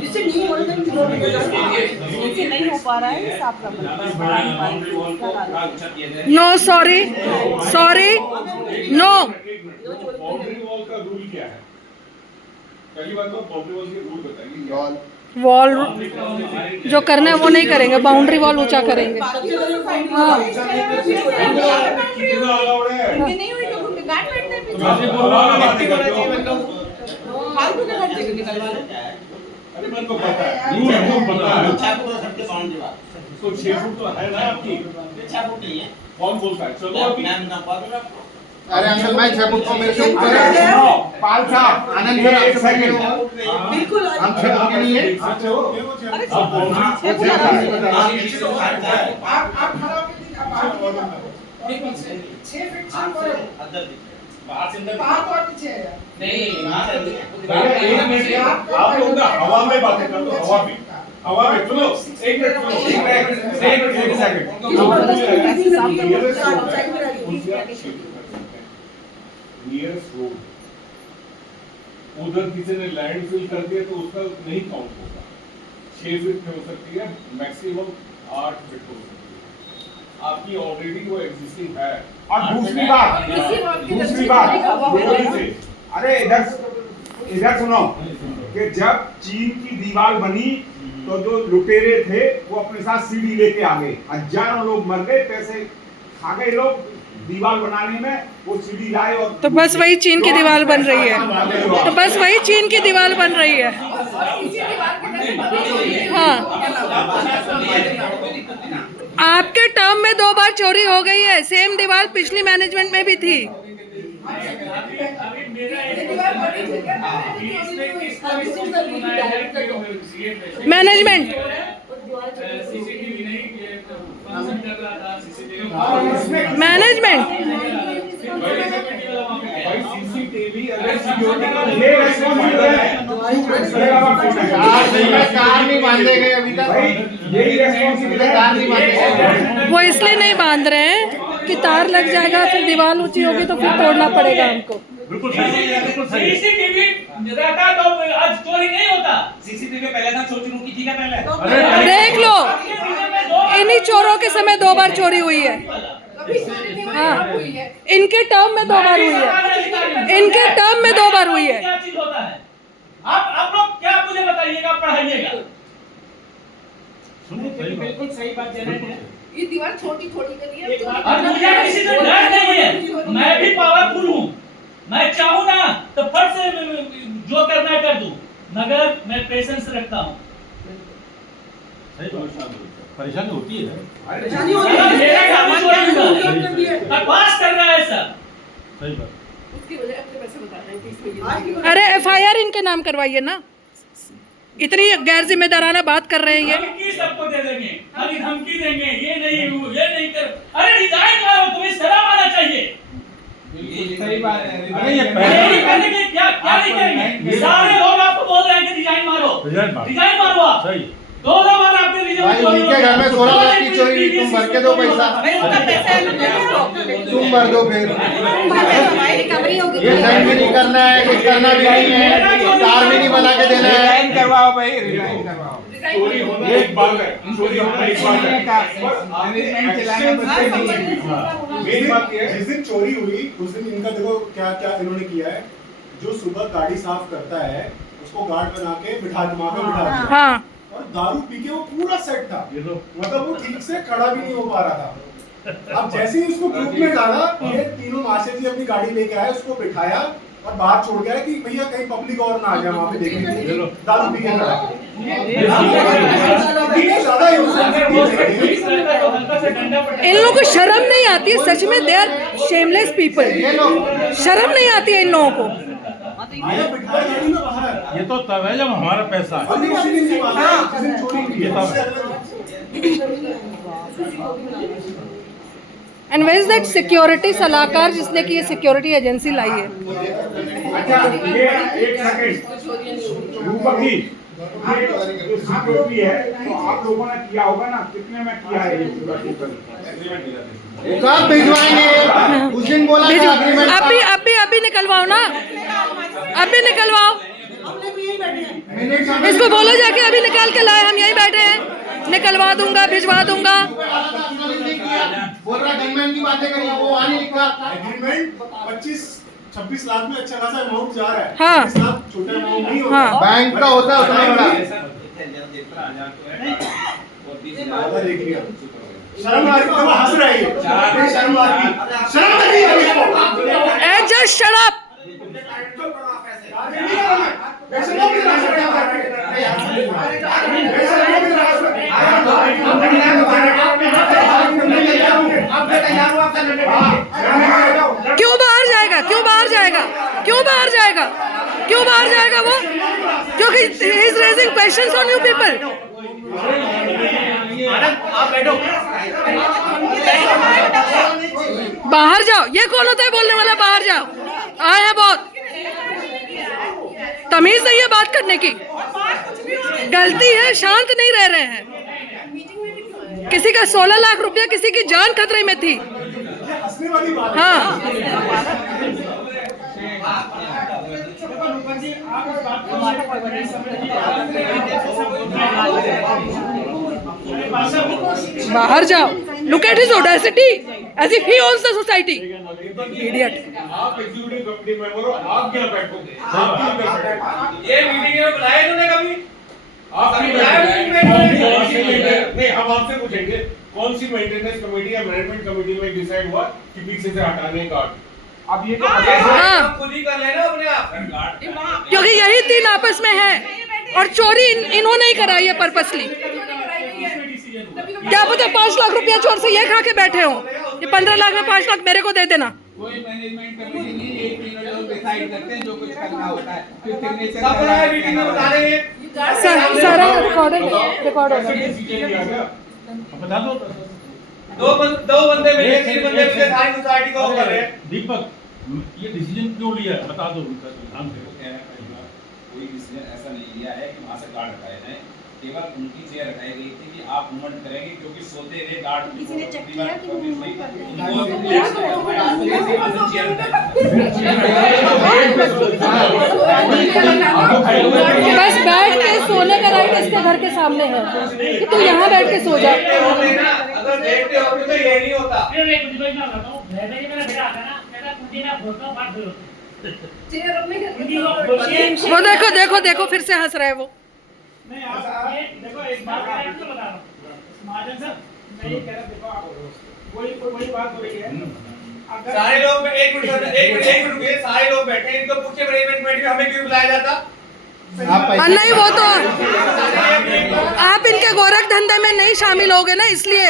जिससे नहीं हो पा रहा है साफ no sorry sorry no. Boundary wall का रूल क्या है? पहली बात तो बाउंड्री वॉल के रूल बताइए। वॉल जो करना है वो नहीं करेंगे, बाउंड्री वॉल ऊंचा करेंगे। हाँ कितना अलाउड है? नहीं हुई तो गांठ बैठते हैं फालतू के खर्चे निकलवा लो। अरे मेरे को पता है, रूल पता है। तो 6 फुट तो है ना आपकी? 6 फुट नहीं है। कौन बोलता है? चलो अभी अरे अंकल मैं 6 फुट को मेरे से ऊपर है। पाल साहब आनंद सर एक सेकंड। बिल्कुल हम 6 फुट के नहीं है। सकते हो? अरे आप बाउंड्री आप खड़ा होकर देखिए, आप 6 फीट से बाहर से अंदर बाहर तो पीछे है नहीं आप लोग ना हवा में बातें कर लो। हवा में सुनो। एक मिनट नियरेस्ट रोड उधर किसी ने लैंड फिल कर दिया तो उसका नहीं काउंट होगा। 6 फीट हो सकती है, मैक्सिमम 8 फीट हो सकती है। आपकी ऑलरेडी वो एग्जिस्टिंग है। और दूसरी बात अरे इधर सुनो कि जब चीन की दीवार बनी तो जो लुटेरे थे वो अपने साथ सीढ़ी लेके आ गए, हजारों लोग मर गए, पैसे खा गए लोग दीवार बनाने में। वो सीढ़ी लाए और तो बस वही चीन की दीवार बन रही है। तो बस वही चीन की दीवार बन रही है। हाँ आपके टर्म में 2 बार चोरी हो गई है। सेम दीवार पिछली मैनेजमेंट में भी थी। मैनेजमेंट मैनेजमेंट सीसीटीवी ये कार नहीं बांधे गए अभी तक। यही रेस्पॉन्सिबिलिटी कार नहीं बांधे गए। वो इसलिए नहीं बांध रहे हैं कि तार लग जाएगा, फिर दीवार ऊंची होगी तो फिर तोड़ना पड़ेगा हमको। सीसीटीवी रहता तो आज चोरी नहीं होता। सीसीटीवी पहले था चोरी की थी क्या पहले? देख लो इन्हीं चोरों के समय 2 बार चोरी हुई है। हाँ इनके टर्म में 2 बार हुई है। इनके टर्म में 2 बार हुई है। क्या चीज होता है? आप लोग क्या मुझे बताइएगा, पढ़ाइएगा। बिल्कुल सही बात जनरल है। ये दीवार छोटी थोड़ी करी है। और मुझे किसी से डर नहीं है। मैं भी पावरफुल हूँ। मैं चाहूँ ना तो फट से जो करना है कर दूं, मगर मैं पेशेंस रखता हूँ। परेशानी होती है। पास कर रहा है सर। सही बात। उसकी वजह अपने पैसे बता रहे हैं कि इसमें अरे FIR इनके नाम करवाइए ना। इतनी गैर जिम्मेदाराना बात कर रहे हैं ये। धमकी सबको दे देंगे, खाली धमकी देंगे, ये नहीं कर। अरे रिजाइन मारो, तुम्हें शर्म आना चाहिए। सही बात है। अरे ये पहले क्या नहीं करेंगे? सारे लोग आपको बोल रहे हैं कि रिजाइन मारो, रिजाइन मारो आप। सही 2 बार आपने रिजाइन भाई उनके घर में 16 लाख की चोरी हुई, तुम भर के दो पैसा। तुम भर दो फिर। रिकवरी होगी। ये साइन भी नहीं करना है, कुछ करना भी नहीं है, कार भी नहीं बना के देना है। रिजाइन करवाओ भाई, रिजाइन करवाओ। चोरी होना एक बात है, चोरी होना एक बात है। मैनेजमेंट चलाने बच्चे नहीं है। मेरी बात ये है, जिस दिन चोरी हुई उस दिन इनका देखो क्या क्या इन्होंने किया है। जो सुबह गाड़ी साफ करता है उसको गार्ड बना के बिठा वहाँ पे बिठा दिया। हाँ और दारू पी के वो पूरा सेट था, मतलब वो ठीक से खड़ा भी नहीं हो पा रहा था। अब जैसे ही उसको ग्रुप में डाला, ये तीनों माशे जी अपनी गाड़ी लेके आए, उसको बिठाया और बाहर छोड़ गया कि भैया कहीं पब्लिक और ना आ जाए वहाँ पे देखने के लिए दारू पी के खड़ा है। ज्यादा इन लोगों को शर्म नहीं आती है सच में, दे आर शेमलेस पीपल। शर्म नहीं आती है इन लोगों को। आया बिठाया गाड़ी में बाहर। ये तो तब है जब हमारा पैसा है। अभी उसी दिन की बात है, जिस दिन चोरी हुई है। And where is that security सलाहकार जिसने की ये सिक्योरिटी एजेंसी लाई है? अच्छा ये एक सेकंड रूपक जी, ये जो सिक्योरिटी है तो आप लोगों ने किया होगा ना, कितने में किया है ये पूरा एग्रीमेंट? कब भिजवाएंगे? उस दिन बोला था एग्रीमेंट अभी निकलवाओ ना, अभी निकलवाओ। इसको बोलो जाके अभी निकाल के लाए, हम यहीं बैठे हैं, निकलवा दूंगा, भिजवा दूंगा। बोल रहा गनमैन की बातें करी, वो आने लिखा एग्रीमेंट 25-26 लाख में अच्छा खासा अमाउंट जा रहा है। हाँ। 25 लाख छोटा अमाउंट नहीं होता। हाँ। बैंक का होता है उतना बड़ा। देख लिया, शर्म आ रही है, वो हंस रही है, शर्म आ रही है, शर्म आ रही है। Just shut up. क्यों बाहर जाएगा? क्यों बाहर जाएगा? क्यों बाहर जाएगा? क्यों बाहर जाएगा वो? क्योंकि he is raising questions on you people. बाहर जाओ। ये कौन होता है बोलने वाला? बाहर जाओ। आए हैं बहुत, तमीज नहीं है बात करने की। गलती है, शांत नहीं रह रहे हैं। किसी का 16 लाख रुपया, किसी की जान खतरे में थी। हाँ बाहर जाओ। Look at his audacity as if he owns the society. Idiot. आप एग्जीक्यूटिव कमिटी मेंबर हो, आप क्या बैठोगे? ये मीटिंग में बुलाया इन्होंने कभी? आप नहीं, हम आपसे पूछेंगे कौन सी मेंटेनेंस कमेटी या मैनेजमेंट कमेटी में डिसाइड हुआ कि पीछे से हटाने का? अब ये तो हाँ, खुद ही कर लेना अपने आप। क्योंकि यही तीन आपस में है और चोरी इन्होंने ही कराई है पर्पसली। क्या पता 5 लाख रुपया चोर से ये खा के बैठे हो। ये 15 लाख में 5 लाख मेरे को दे देना। कोई मैनेजमेंट कमेटी नहीं, एक तीनों लोग डिसाइड करते हैं जो कुछ करना होता है, फिर सिग्नेचर सब बड़ा मीटिंग में बता देंगे। सारा रिकॉर्ड होगा। बता दो। दो बंदे मिले, 3 बंदे मिले, सारी सोसाइटी को कर रहे हैं। दीपक, ये डिसीजन क्यों लिया बता दो उनका ध्यान से। कोई डिसीजन ऐसा नहीं लिया है कि वहाँ से गार्ड हटाए जाए, केवल उनकी चेयर हटाई गई थी कि आप मूवमेंट करेंगे, क्योंकि सोते हुए गार्ड किसी ने चेक किया कि वो मूवमेंट करते हैं? बस बैठ के सोने का राइट इसके घर के सामने है कि तू यहाँ बैठ के सो जा। अगर देखते हो तो ये नहीं होता। चेयर अपने घर पे वो देखो देखो देखो फिर से हंस रहा है वो। नहीं आप देखो एक बात आपको बता रहा हूँ महाजन सर, मैं ये कह रहा देखो आप वही बात हो रही है। अगर सारे लोग एक मिनट रुकिए, सारे लोग बैठे हैं, इनको पूछे मैनेजमेंट कमेटी में हमें क्यों बुलाया जाता? नहीं वो तो आप इनके गोरख धंधे में नहीं शामिल होगे ना, इसलिए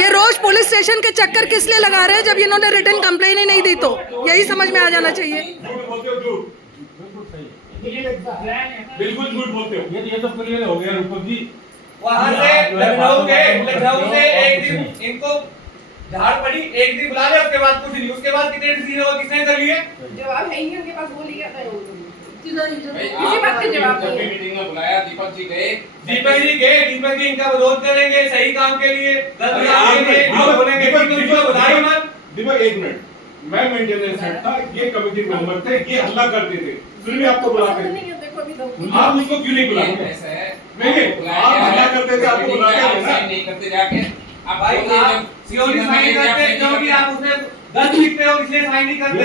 ये रोज पुलिस स्टेशन के चक्कर किस लिए लगा रहे हैं जब इन्होंने रिटन कंप्लेन ही नहीं दी? तो यही समझ में आ जाना चाहिए। बिल्कुल झूठ बोलते हो। ये तो क्लियर हो गया रूपक जी। वहां से लखनऊ से एक दिन इनको झाड़ पड़ी, एक दिन बुला लिया, उसके बाद कुछ नहीं। उसके बाद कितने डिसीजन हुआ, किसने कर लिए? जवाब है ही नहीं उनके पास, वो लिया था किसी बात के जवाब नहीं है। मीटिंग में बुलाया, दीपक जी गए, दीपक जी इनका विरोध करेंगे सही काम के लिए, गलत काम के लिए जो बोलेंगे। बुलाई मत। दीपक एक मिनट, मैं मेंटेनेंस हेड था, ये कमेटी मेंबर थे, ये हल्ला करते थे, फिर भी आपको बुलाते थे। देखो अभी दो आप उसको क्यों नहीं बुलाते? ऐसा है नहीं, आप हल्ला करते थे, आपको बुलाते थे ना। नहीं करते जाके भाई आप क्यों नहीं साइन करते? क्योंकि आप उसने गलत लिखते हो इसलिए साइन नहीं करते।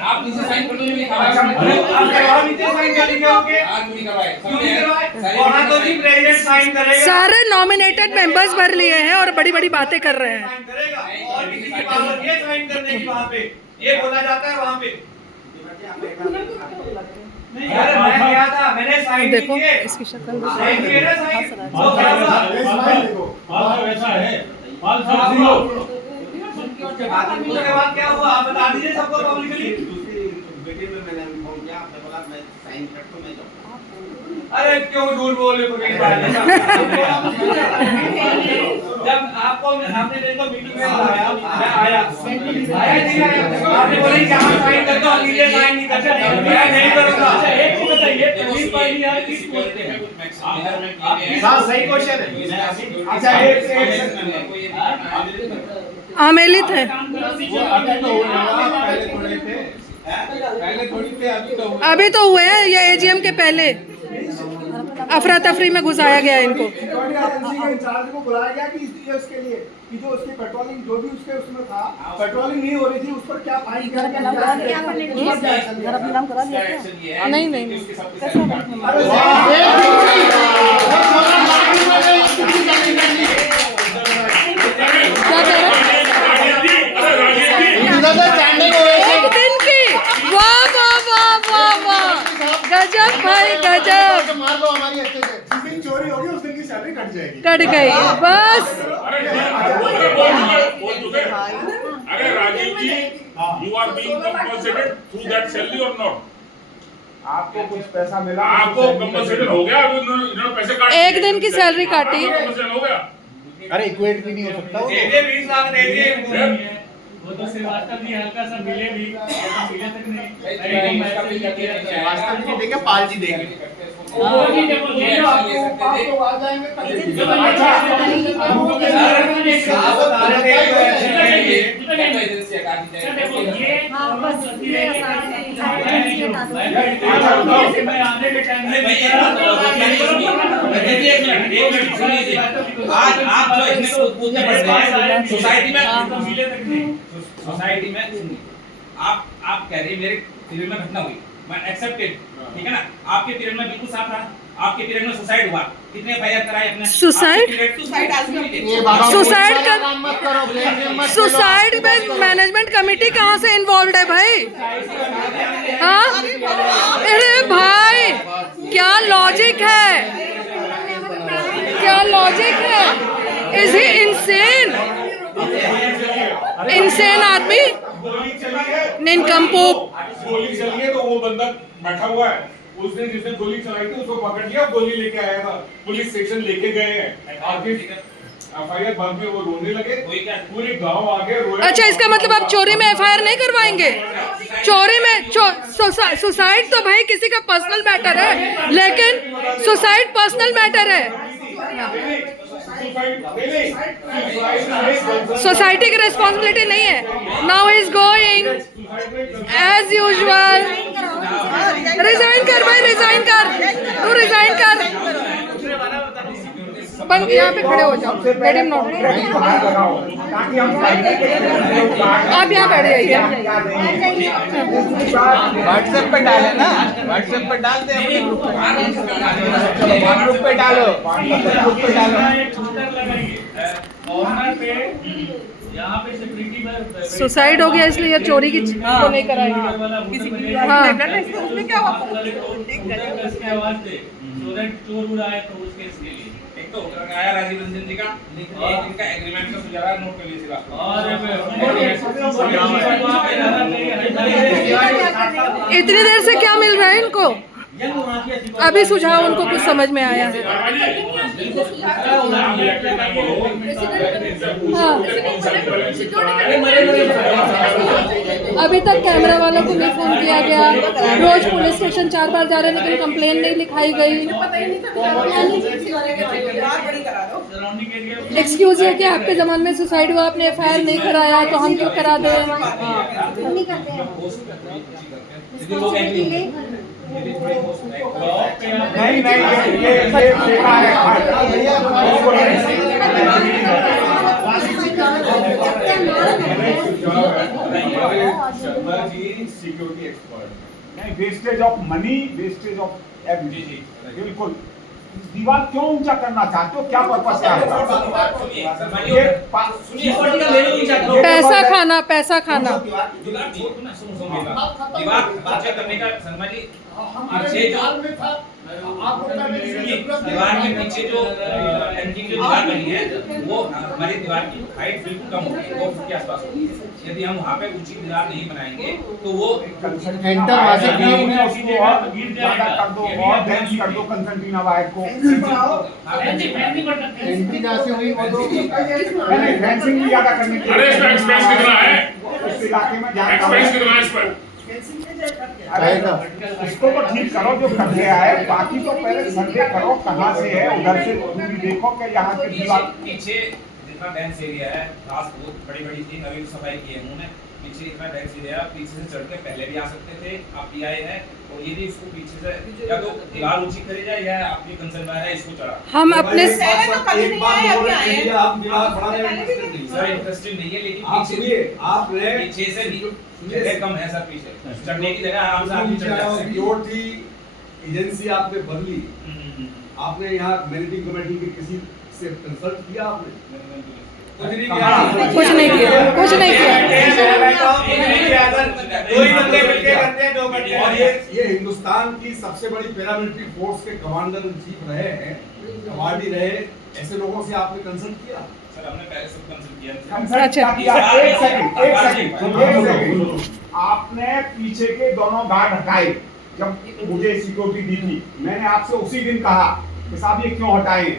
आप नीचे साइन कर दो, ये लिखा हुआ है। आप करवाओ नीचे साइन कर लिखे होंगे। आज क्यों नहीं करवाए? क्यों नहीं करवाए? वहाँ तो जी प्रेसिडेंट साइन करेगा। सारे नॉमिनेटेड मेंबर्स भर लिए हैं और बड़ी बड़ी बातें कर रहे हैं। साइन करेगा और किसी की पावर ये साइन करने की वहाँ पे ये बोला जाता है वहाँ पे। यार मैं गया था, मैंने साइन देखो किए। इसकी शक्ल साइन किए ना साइन। वो क्या हुआ? ऐसा है उसके बाद क्या हुआ आप बता दीजिए सबको पब्लिकली। अरे क्यों झूठ बोल रहे हो? जब आपको आपने मेरे को मीटिंग में बुलाया मैं आया नहीं आया आपने बोला कि आप साइन करते हो नीचे साइन नहीं करते मैं नहीं करूंगा। एक चीज बताइए, प्रदीप भाई आप किस बोलते हैं? हाँ सही क्वेश्चन है। अच्छा एक आमेलित है। अभी तो हुए हैं ये एजीएम के पहले अफरा तफरी में घुसाया गया इनको। सिक्योरिटी एजेंसी के इंचार्ज को बुलाया गया कि इसके लिए कि जो उसकी पेट्रोलिंग जो भी उसके उसमें था पेट्रोलिंग नहीं हो रही थी उस पर क्या फाइन नहीं नहीं नहीं क्या कह रहे एक दिन की वाह वाह वाह वाह वाह गजब भाई गजब जिस दिन चोरी होगी उस दिन की सैलरी कट जाएगी। कट गई बस। अरे राजीव जी, you are being compensated through that salary or not? आपको कुछ पैसा मिला? आपको कंपनसेटेड हो गया? अभी इन्होंने पैसे काट एक दिन की सैलरी काटी। कंपनसेशन हो गया? अरे इक्वेट भी नहीं हो सकता वो। 20 लाख दे दिए वो तो श्रीवास्तव जी हल्का सा मिले भी, मिले तक नहीं। वास्तव में देंगे पाल जी देंगे। आपको आ जाएंगे आज आप जो इसमें पूछने पड़ रहे हैं सोसाइटी में आप कह रहे हैं मेरे पीरियड में घटना हुई, मैं एक्सेप्टेड, ठीक है ना? आपके पीरियड में बिल्कुल साफ था, आपके पीरियड में सुसाइड हुआ, कितने एफआईआर कराए अपने? सुसाइड सुसाइड में मैनेजमेंट कमेटी कहाँ से इन्वॉल्व है भाई? हाँ अरे भाई क्या लॉजिक है, क्या लॉजिक है? Is he insane? इनसेन आदमी निनकम्पोप। गोली चली है तो वो बंदा बैठा हुआ है, उसने जिसने गोली चलाई थी उसको पकड़ लिया, गोली लेके आया था, पुलिस स्टेशन लेके गए हैं, आगे एफआईआर बाद में वो रोने लगे, पूरे गांव आ गए रोए। अच्छा इसका मतलब आप चोरी में एफआईआर नहीं करवाएंगे? चोरी में सुसाइड तो भाई किसी का पर्सनल मैटर है, लेकिन सुसाइड पर्सनल मैटर है, सोसाइटी की रिस्पॉन्सिबिलिटी नहीं है। Now is going as usual. Resign कर भाई, रिजाइन कर, तू रिजाइन कर। बंद यहाँ पे खड़े हो जाओ, लेट हिम नॉट। आप यहाँ बैठ जाइए। व्हाट्सएप पे डाले ना, व्हाट्सएप पे डाल दे, ग्रुप पे डालो, ग्रुप पे डालो। सुसाइड हो गया इसलिए चोरी की वो नहीं कराएंगे। हाँ उसमें क्या हुआ? एक तो आया राजीव रंजन जी का, एक इनका एग्रीमेंट का सुझाव नोट कर लीजिएगा। इतनी देर से क्या मिल रहा है इनको? अभी सुझाव उनको कुछ समझ में आया है। हाँ अभी तक कैमरा वालों को नहीं फोन किया गया, रोज पुलिस स्टेशन 4 बार जा रहे हैं लेकिन कंप्लेन नहीं लिखाई गई। एक्सक्यूज है कि आपके जमाने में सुसाइड हुआ, आपने एफआईआर नहीं कराया तो हम क्यों करा दें? नहीं ये देखा है। एक्सपर्ट नहीं, wastage of money, wastage of जी एवरीथिंग, जी बिल्कुल। दीवार क्यों ऊंचा करना चाहते हो, क्या पर्पस है आपका? सुनिए शर्मा जी, ये सुनिए पॉलिटिकल लेवल ऊंचा करो। पैसा खाना, पैसा खाना। दीवार छोड़ ना, सुनो दीवार ऊंचा करने का शर्मा जी पीछे जो में था आपको दीवार के पीछे जो एंट्री जो दीवार बनी है वो हमारी दीवार की हाइट बिल्कुल कम होगी, 2 फुट के आसपास होगी। यदि हम वहाँ पे ऊंची दीवार नहीं बनाएंगे तो वो एंटर वहाँ से उसको और ज्यादा कर दो और डेंस कर दो कंसंटीना वायर को। एंट्री जहाँ से हुई वो तो नहीं, फेंसिंग भी ज्यादा करने की। अरे इसमें एक्सपेंस कितना है? उस इलाके में जहाँ एक्सपेंस कितना है इस पर? आएगा। इसको तो ठीक करो जो कर गया है, बाकी तो पहले सर्वे करो कहाँ से है, उधर से दूरी देखो कि यहाँ के दीवार पीछे जितना डेंस एरिया है, घास बहुत बड़ी बड़ी थी, अभी सफाई की है उन्होंने। पीछे इतना डेंस एरिया, पीछे से चढ़ के पहले भी आ सकते थे, आप भी आए हैं। और यदि इसको पीछे से या तो दीवार ऊंची करे जाए या आपकी कंसर्न है इसको चढ़ा। हम अपने आप दीवार बढ़ाने में इंटरेस्टेड नहीं सर इंटरेस्टेड नहीं है, लेकिन आप सुनिए, आपने पीछे से जगह कम है सर, पीछे चढ़ने की जगह आराम से आदमी चढ़ सकते हैं। सिक्योरिटी एजेंसी आपने बदली, आपने यहाँ मैनेजिंग कमेटी के किसी से कंसल्ट किया आपने? कुछ नहीं किया, कुछ नहीं किया। कोई बंदे मिलके करते हैं, 2 घंटे। और ये हिंदुस्तान की सबसे बड़ी पैरामिलिट्री फोर्स के कमांडर इन चीफ रहे हैं, कमांडी रहे, ऐसे लोगों से आपने कंसल्ट किया? सर हमने पहले सब कंसल्ट किया। अच्छा। एक सेकंड, आपने पीछे के दोनों गार्ड हटाए जब मुझे सिक्योरिटी दी थी। मैंने आपसे उसी दिन कहा कि साहब ये क्यों हटाए,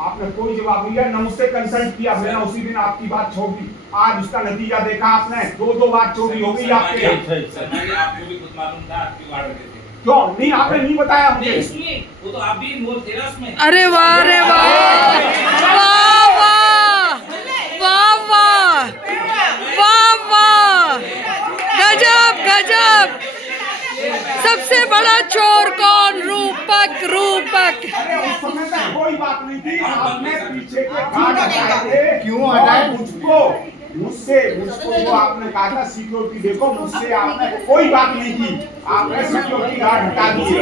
आपने कोई जवाब नहीं दिया, न मुझसे कंसल्ट किया। मैंने उसी दिन आपकी बात छोड़ दी, आज उसका नतीजा देखा आपने, 2 बार चोरी हो गई आपके। आपको भी खुद मालूम था क्यों गार्ड रखे थे? क्यों नहीं, आपने नहीं बताया मुझे। सुनिए, वो तो आप भी इन्वॉल्व थे ना उसमें। अरे वाह रे वाह, वाह वाह, वाह वाह, वाह वाह, गजब गजब। सबसे बड़ा चोर कौन? रूपक, रूपक। अरे उस समय तक कोई बात नहीं थी, आपने पीछे के गार्ड हटाए थे। क्यों हटाए? मुझको जो आपने कहा था सिक्योरिटी देखो, मुझसे आपने कोई बात नहीं की, आपने सिक्योरिटी गार्ड हटा दिए।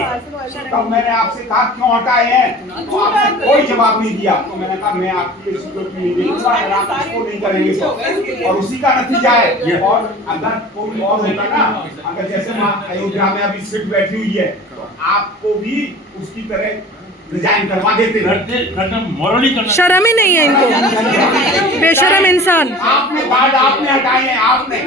तब मैंने आपसे कहा क्यों हटाए हैं, तो आपने कोई जवाब नहीं दिया। तो मैंने कहा मैं आपकी सिक्योरिटी नहीं देखूंगा अगर आप इसको नहीं करेंगे तो, और उसी का नतीजा है। और अगर कोई और होता ना, अगर जैसे अयोध्या में अभी सिट बैठी हुई है, तो आपको भी उसकी तरह रिजाइन करवा देते। शर्म ही नहीं है इनको, बेशरम इंसान। आपने गार्ड आपने हटाए हैं, आपने।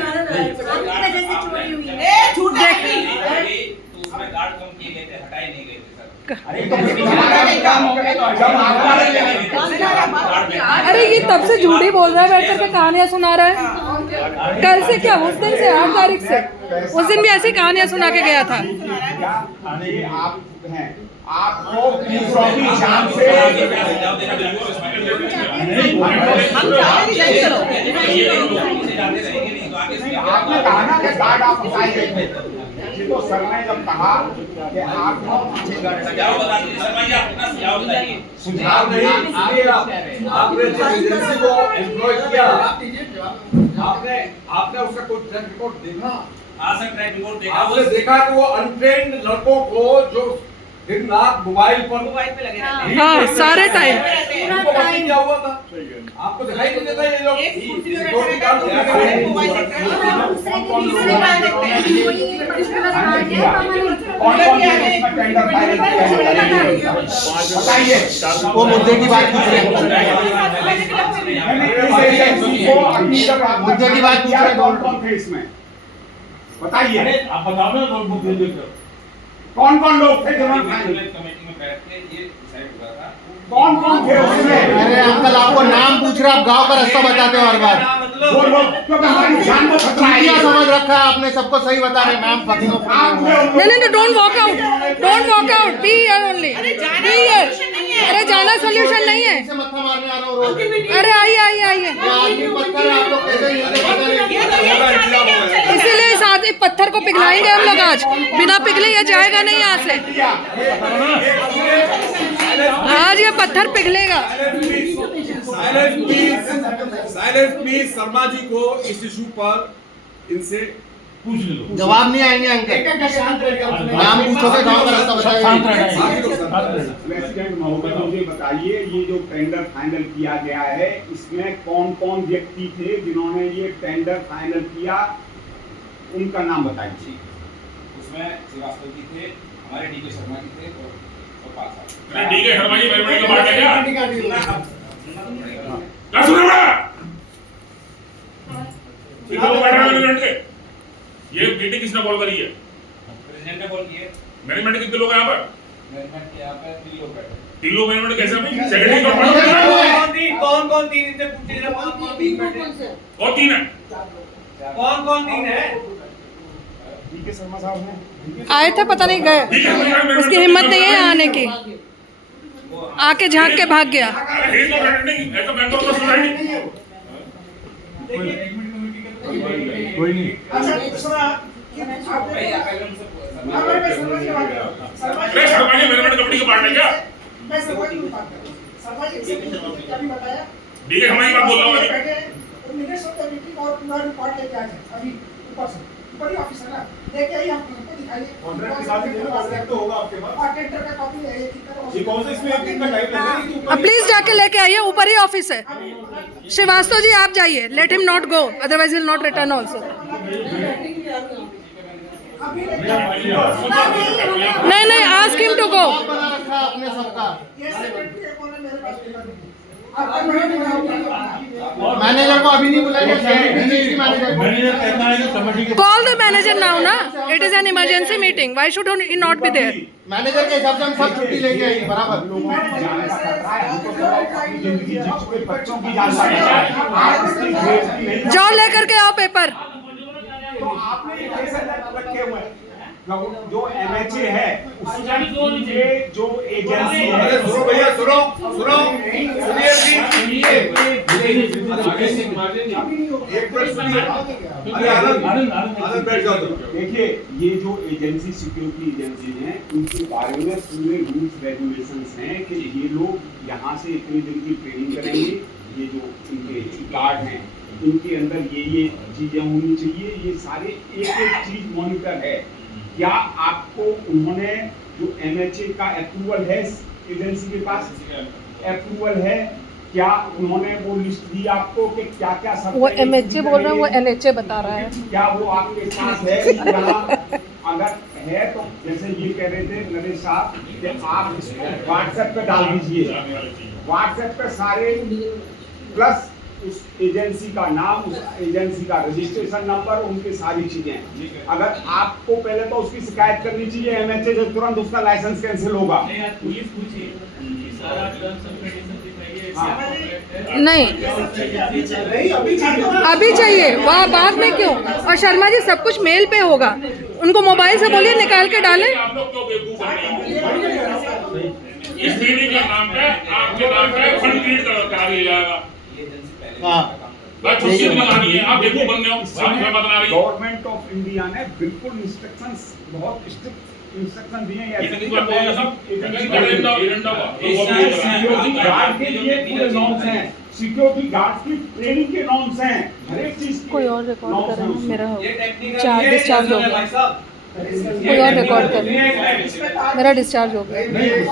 उसमें गार्ड कम किए गए थे, हटाए नहीं गए थे सर। अरे तो फिर हमारा काम हो गया, तो जब अरे ये तब से झूठी बोल रहा है, बैठ करके कहानियां सुना रहा है। कल से क्या, उस दिन से 8 तारीख से, उस दिन भी ऐसी कहानियां सुना के गया था। ये आप हैं, आपको पुलिस की जान से आपने कहा ना कि गार्ड आप हटाए गए थे। ये तो सर ने जब कहा कि आप सुझाव नहीं, आपने जिस एजेंसी को एम्प्लॉय किया, आपने उसका कोई ट्रैक रिकॉर्ड देखा? हाँ सर, ट्रैक रिकॉर्ड देखा। आपने देखा कि वो अनट्रेन्ड लड़कों को जो दिन रात मोबाइल पे लगे रहते हैं, हाँ सारे टाइम। उनको पता क्या हुआ था? आपको दिखाई नहीं देता ये लोग सिक्योरिटी गार्ड बताइए, वो मुद्दे की बात पूछ रहे हैं, मुद्दे की बात पूछ रहे हैं। कौन थे इसमें, बताइए आप बताओ ना, कौन कौन लोग थे जिन्होंने कमेटी में बैठ के ये डिसाइड हुआ था। कौन थे उसमें? अरे अंकल आपको नाम पूछ रहे, आप गांव का रास्ता बताते हो हर बार। वो लोग क्योंकि हमारी जान को खतरा है। क्या समझ रखा है आपने, सबको सही बता रहे, नाम फकीरों नहीं, don't walk out, don't walk out, be here only, be here. अरे जाना सोल्यूशन नहीं है। मत्था मारने आ रहा हूँ रोज। अरे आइए आइए आइए, आदमी पत्थर है, आप लोग कैसे इसीलिए इस आदमी पत्थर को पिघलाएंगे हम लोग आज, बिना पिघले ये जाएगा नहीं यहाँ से। आज ये पत्थर पिघलेगा। साइलेंट प्लीज, शर्मा जी को इस इशू पर इनसे जवाब नहीं आएंगे अंकल। शांत रह गया नाम पूछोगे गाँव का रास्ता बताएंगे। प्रेसिडेंट महोदय मुझे बताइए, ये जो टेंडर फाइनल किया गया है इसमें कौन कौन व्यक्ति थे जिन्होंने ये टेंडर फाइनल किया, उनका नाम बताइए। उसमें श्रीवास्तव जी थे, हमारे डीके शर्मा जी थे और पाल साहब। अरे डीके शर्मा जी मेरे को बात है क्या? क्या सुन रहा है? इधर बैठा है मैनेजमेंट के। ये मीटिंग किसने कॉल करी है? प्रेसिडेंट ने कॉल किया। मैनेजमेंट के कितने लोग हैं यहाँ पर? मैनेजमेंट के यहाँ पे 3 लोग बैठे। 3 लोग मैनेजमेंट कैसे हैं? सेक्रेटरी को कौन-कौन 3 इनसे पूछिए जरा, कौन-कौन 3 बैठे? और 3 है। कौन-कौन 3 है? डीके शर्मा साहब ने आए थे, पता नहीं गए, उसकी हिम्मत नहीं है आने की, आके झांक के भाग गया। अरे तो नहीं, ऐसा बैंकर का सोसाइटी। कोई नहीं। अच्छा दूसरा कि भाई आप पहले उनसे मैं समझ के बात कर रहा हूं। अरे शर्मा जी मैनेजमेंट कंपनी के पार्ट है क्या? मैं समझ की बात कर रहा हूं। शर्मा जी से क्या भी बताया, डीके हमारी बात बोल रहा हूँ अभी। बैठे तो मिनट्स ऑफ द मीटिंग और पूरा रिकॉर्ड लेके आ जाए अभी ऊपर से, ऊपर ही ऑफिस है ना, लेके आई आप हमको दिखाइए। कॉन्ट्रैक्ट के साथ ही कॉन्ट्रैक्ट तो होगा आपके पास। और टेंडर का कॉपी है, एक ही तरह ये कौन सा इसमें एक दिन का टाइम लगेगा कि ऊपर अब प्लीज जाके लेके आइए, ऊपर ही ऑफिस है। श्रीवास्तव जी आप जाइए, let him not go, otherwise will not return also. नहीं नहीं, आस्क हिम टू गो। बना रखा है आपने सबका। ये सेक्रेटरी है, कौन है मेरे पास पेपर नहीं। आपका मैनेजर को अभी नहीं बुलाया, manager call the manager now ना, it is an emergency meeting, why should he not be there? Manager के हिसाब से हम सब छुट्टी लेके आएंगे बराबर। लोगों की जान का खतरा है, हमको तो अपनी जिंदगी जी चुके बच्चों की जान का खतरा है। आप इसकी बेइज्जती नहीं जाओ लेकर के आओ पेपर। तो आपने ये कैसे रखे हुए हैं? जो MHA है उसके जो एजेंसी है, सुनो भैया, सुनो सुनिए सुनिए। एक मिनट सुनिए। अरे आनंद बैठ जाओ। देखिए ये जो एजेंसी सिक्योरिटी एजेंसी है उनके बारे में पूरे रूल्स रेगुलेशंस हैं कि ये लोग यहाँ से इतने दिन की ट्रेनिंग करेंगे, ये जो इनके गार्ड हैं इनके अंदर ये चीजें होनी चाहिए, ये सारे एक चीज मॉनिटर है। क्या आपको उन्होंने जो MHA का अप्रूवल है एजेंसी के पास अप्रूवल है, क्या उन्होंने वो लिस्ट दी आपको कि क्या क्या सब वो MHA बोल रहे हैं, वो NHA बता रहा है। क्या वो आपके साथ है? अगर है तो जैसे ये कह रहे थे नरेश साहब कि आप इसको WhatsApp पे डाल दीजिए, WhatsApp पे सारे प्लस उस एजेंसी का नाम, उस एजेंसी का रजिस्ट्रेशन नंबर, उनकी सारी चीजें। अगर आपको पहले तो उसकी शिकायत करनी चाहिए MHA से, तुरंत उसका लाइसेंस कैंसिल होगा। नहीं अभी चाहिए, वह बाद में क्यों? और शर्मा जी सब कुछ मेल पे होगा, उनको मोबाइल से बोलिए निकाल के डालें। आप लोग क्यों बेवकूफ बन रहे? इस मीटिंग का नाम है आपके नाम पे फंड क्रिएट करा दिया जाएगा। हाँ बस छुट्टी लगानी है, आप बेवकूफ बन रहे हो, आप हमें बता रही हो। गवर्नमेंट ऑफ इंडिया ने बिल्कुल इंस्ट्रक्शंस, बहुत स्ट्रिक्ट इंस्ट्रक्शन दिए हैं। ये किस बात बोल रहे हैं सब? सिक्योरिटी गार्ड के लिए पूरे नॉर्म्स हैं, सिक्योरिटी गार्ड की ट्रेनिंग के नॉर्म्स हैं, हर एक चीज कोई और रिकॉर्ड कर रहा हूँ, मेरा डिस्चार्ज हो गया, कोई और रिकॉर्ड कर रही हूँ, मेरा डिस्चार्ज हो गया।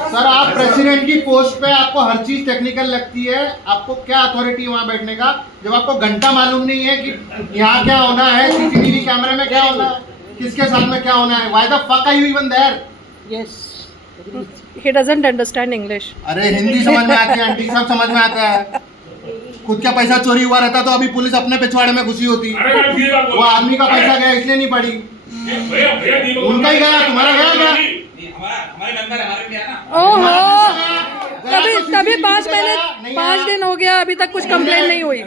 सर, आप प्रेसिडेंट की पोस्ट पे आपको हर चीज टेक्निकल लगती है, आपको क्या अथॉरिटी है वहाँ बैठने का, जब आपको घंटा मालूम नहीं है कि यहाँ क्या होना है, CCTV कैमरे में क्या होना है, किसके साथ में क्या होना है? Why the fuck are you even there? Yes, he doesn't understand English. अरे हिंदी समझ में आती है आंटी, सब समझ में आता है। खुद का पैसा चोरी हुआ रहता तो अभी पुलिस अपने पिछवाड़े में घुसी होती। वो आदमी का पैसा गया इसलिए नहीं पड़ी, उनका ही गया, तुम्हारा गया क्या? हमारे मेंबर हमारे भी है ना। ओहो, तभी 5 दिन हो गया, अभी तक कुछ कंप्लेंट नहीं हुई।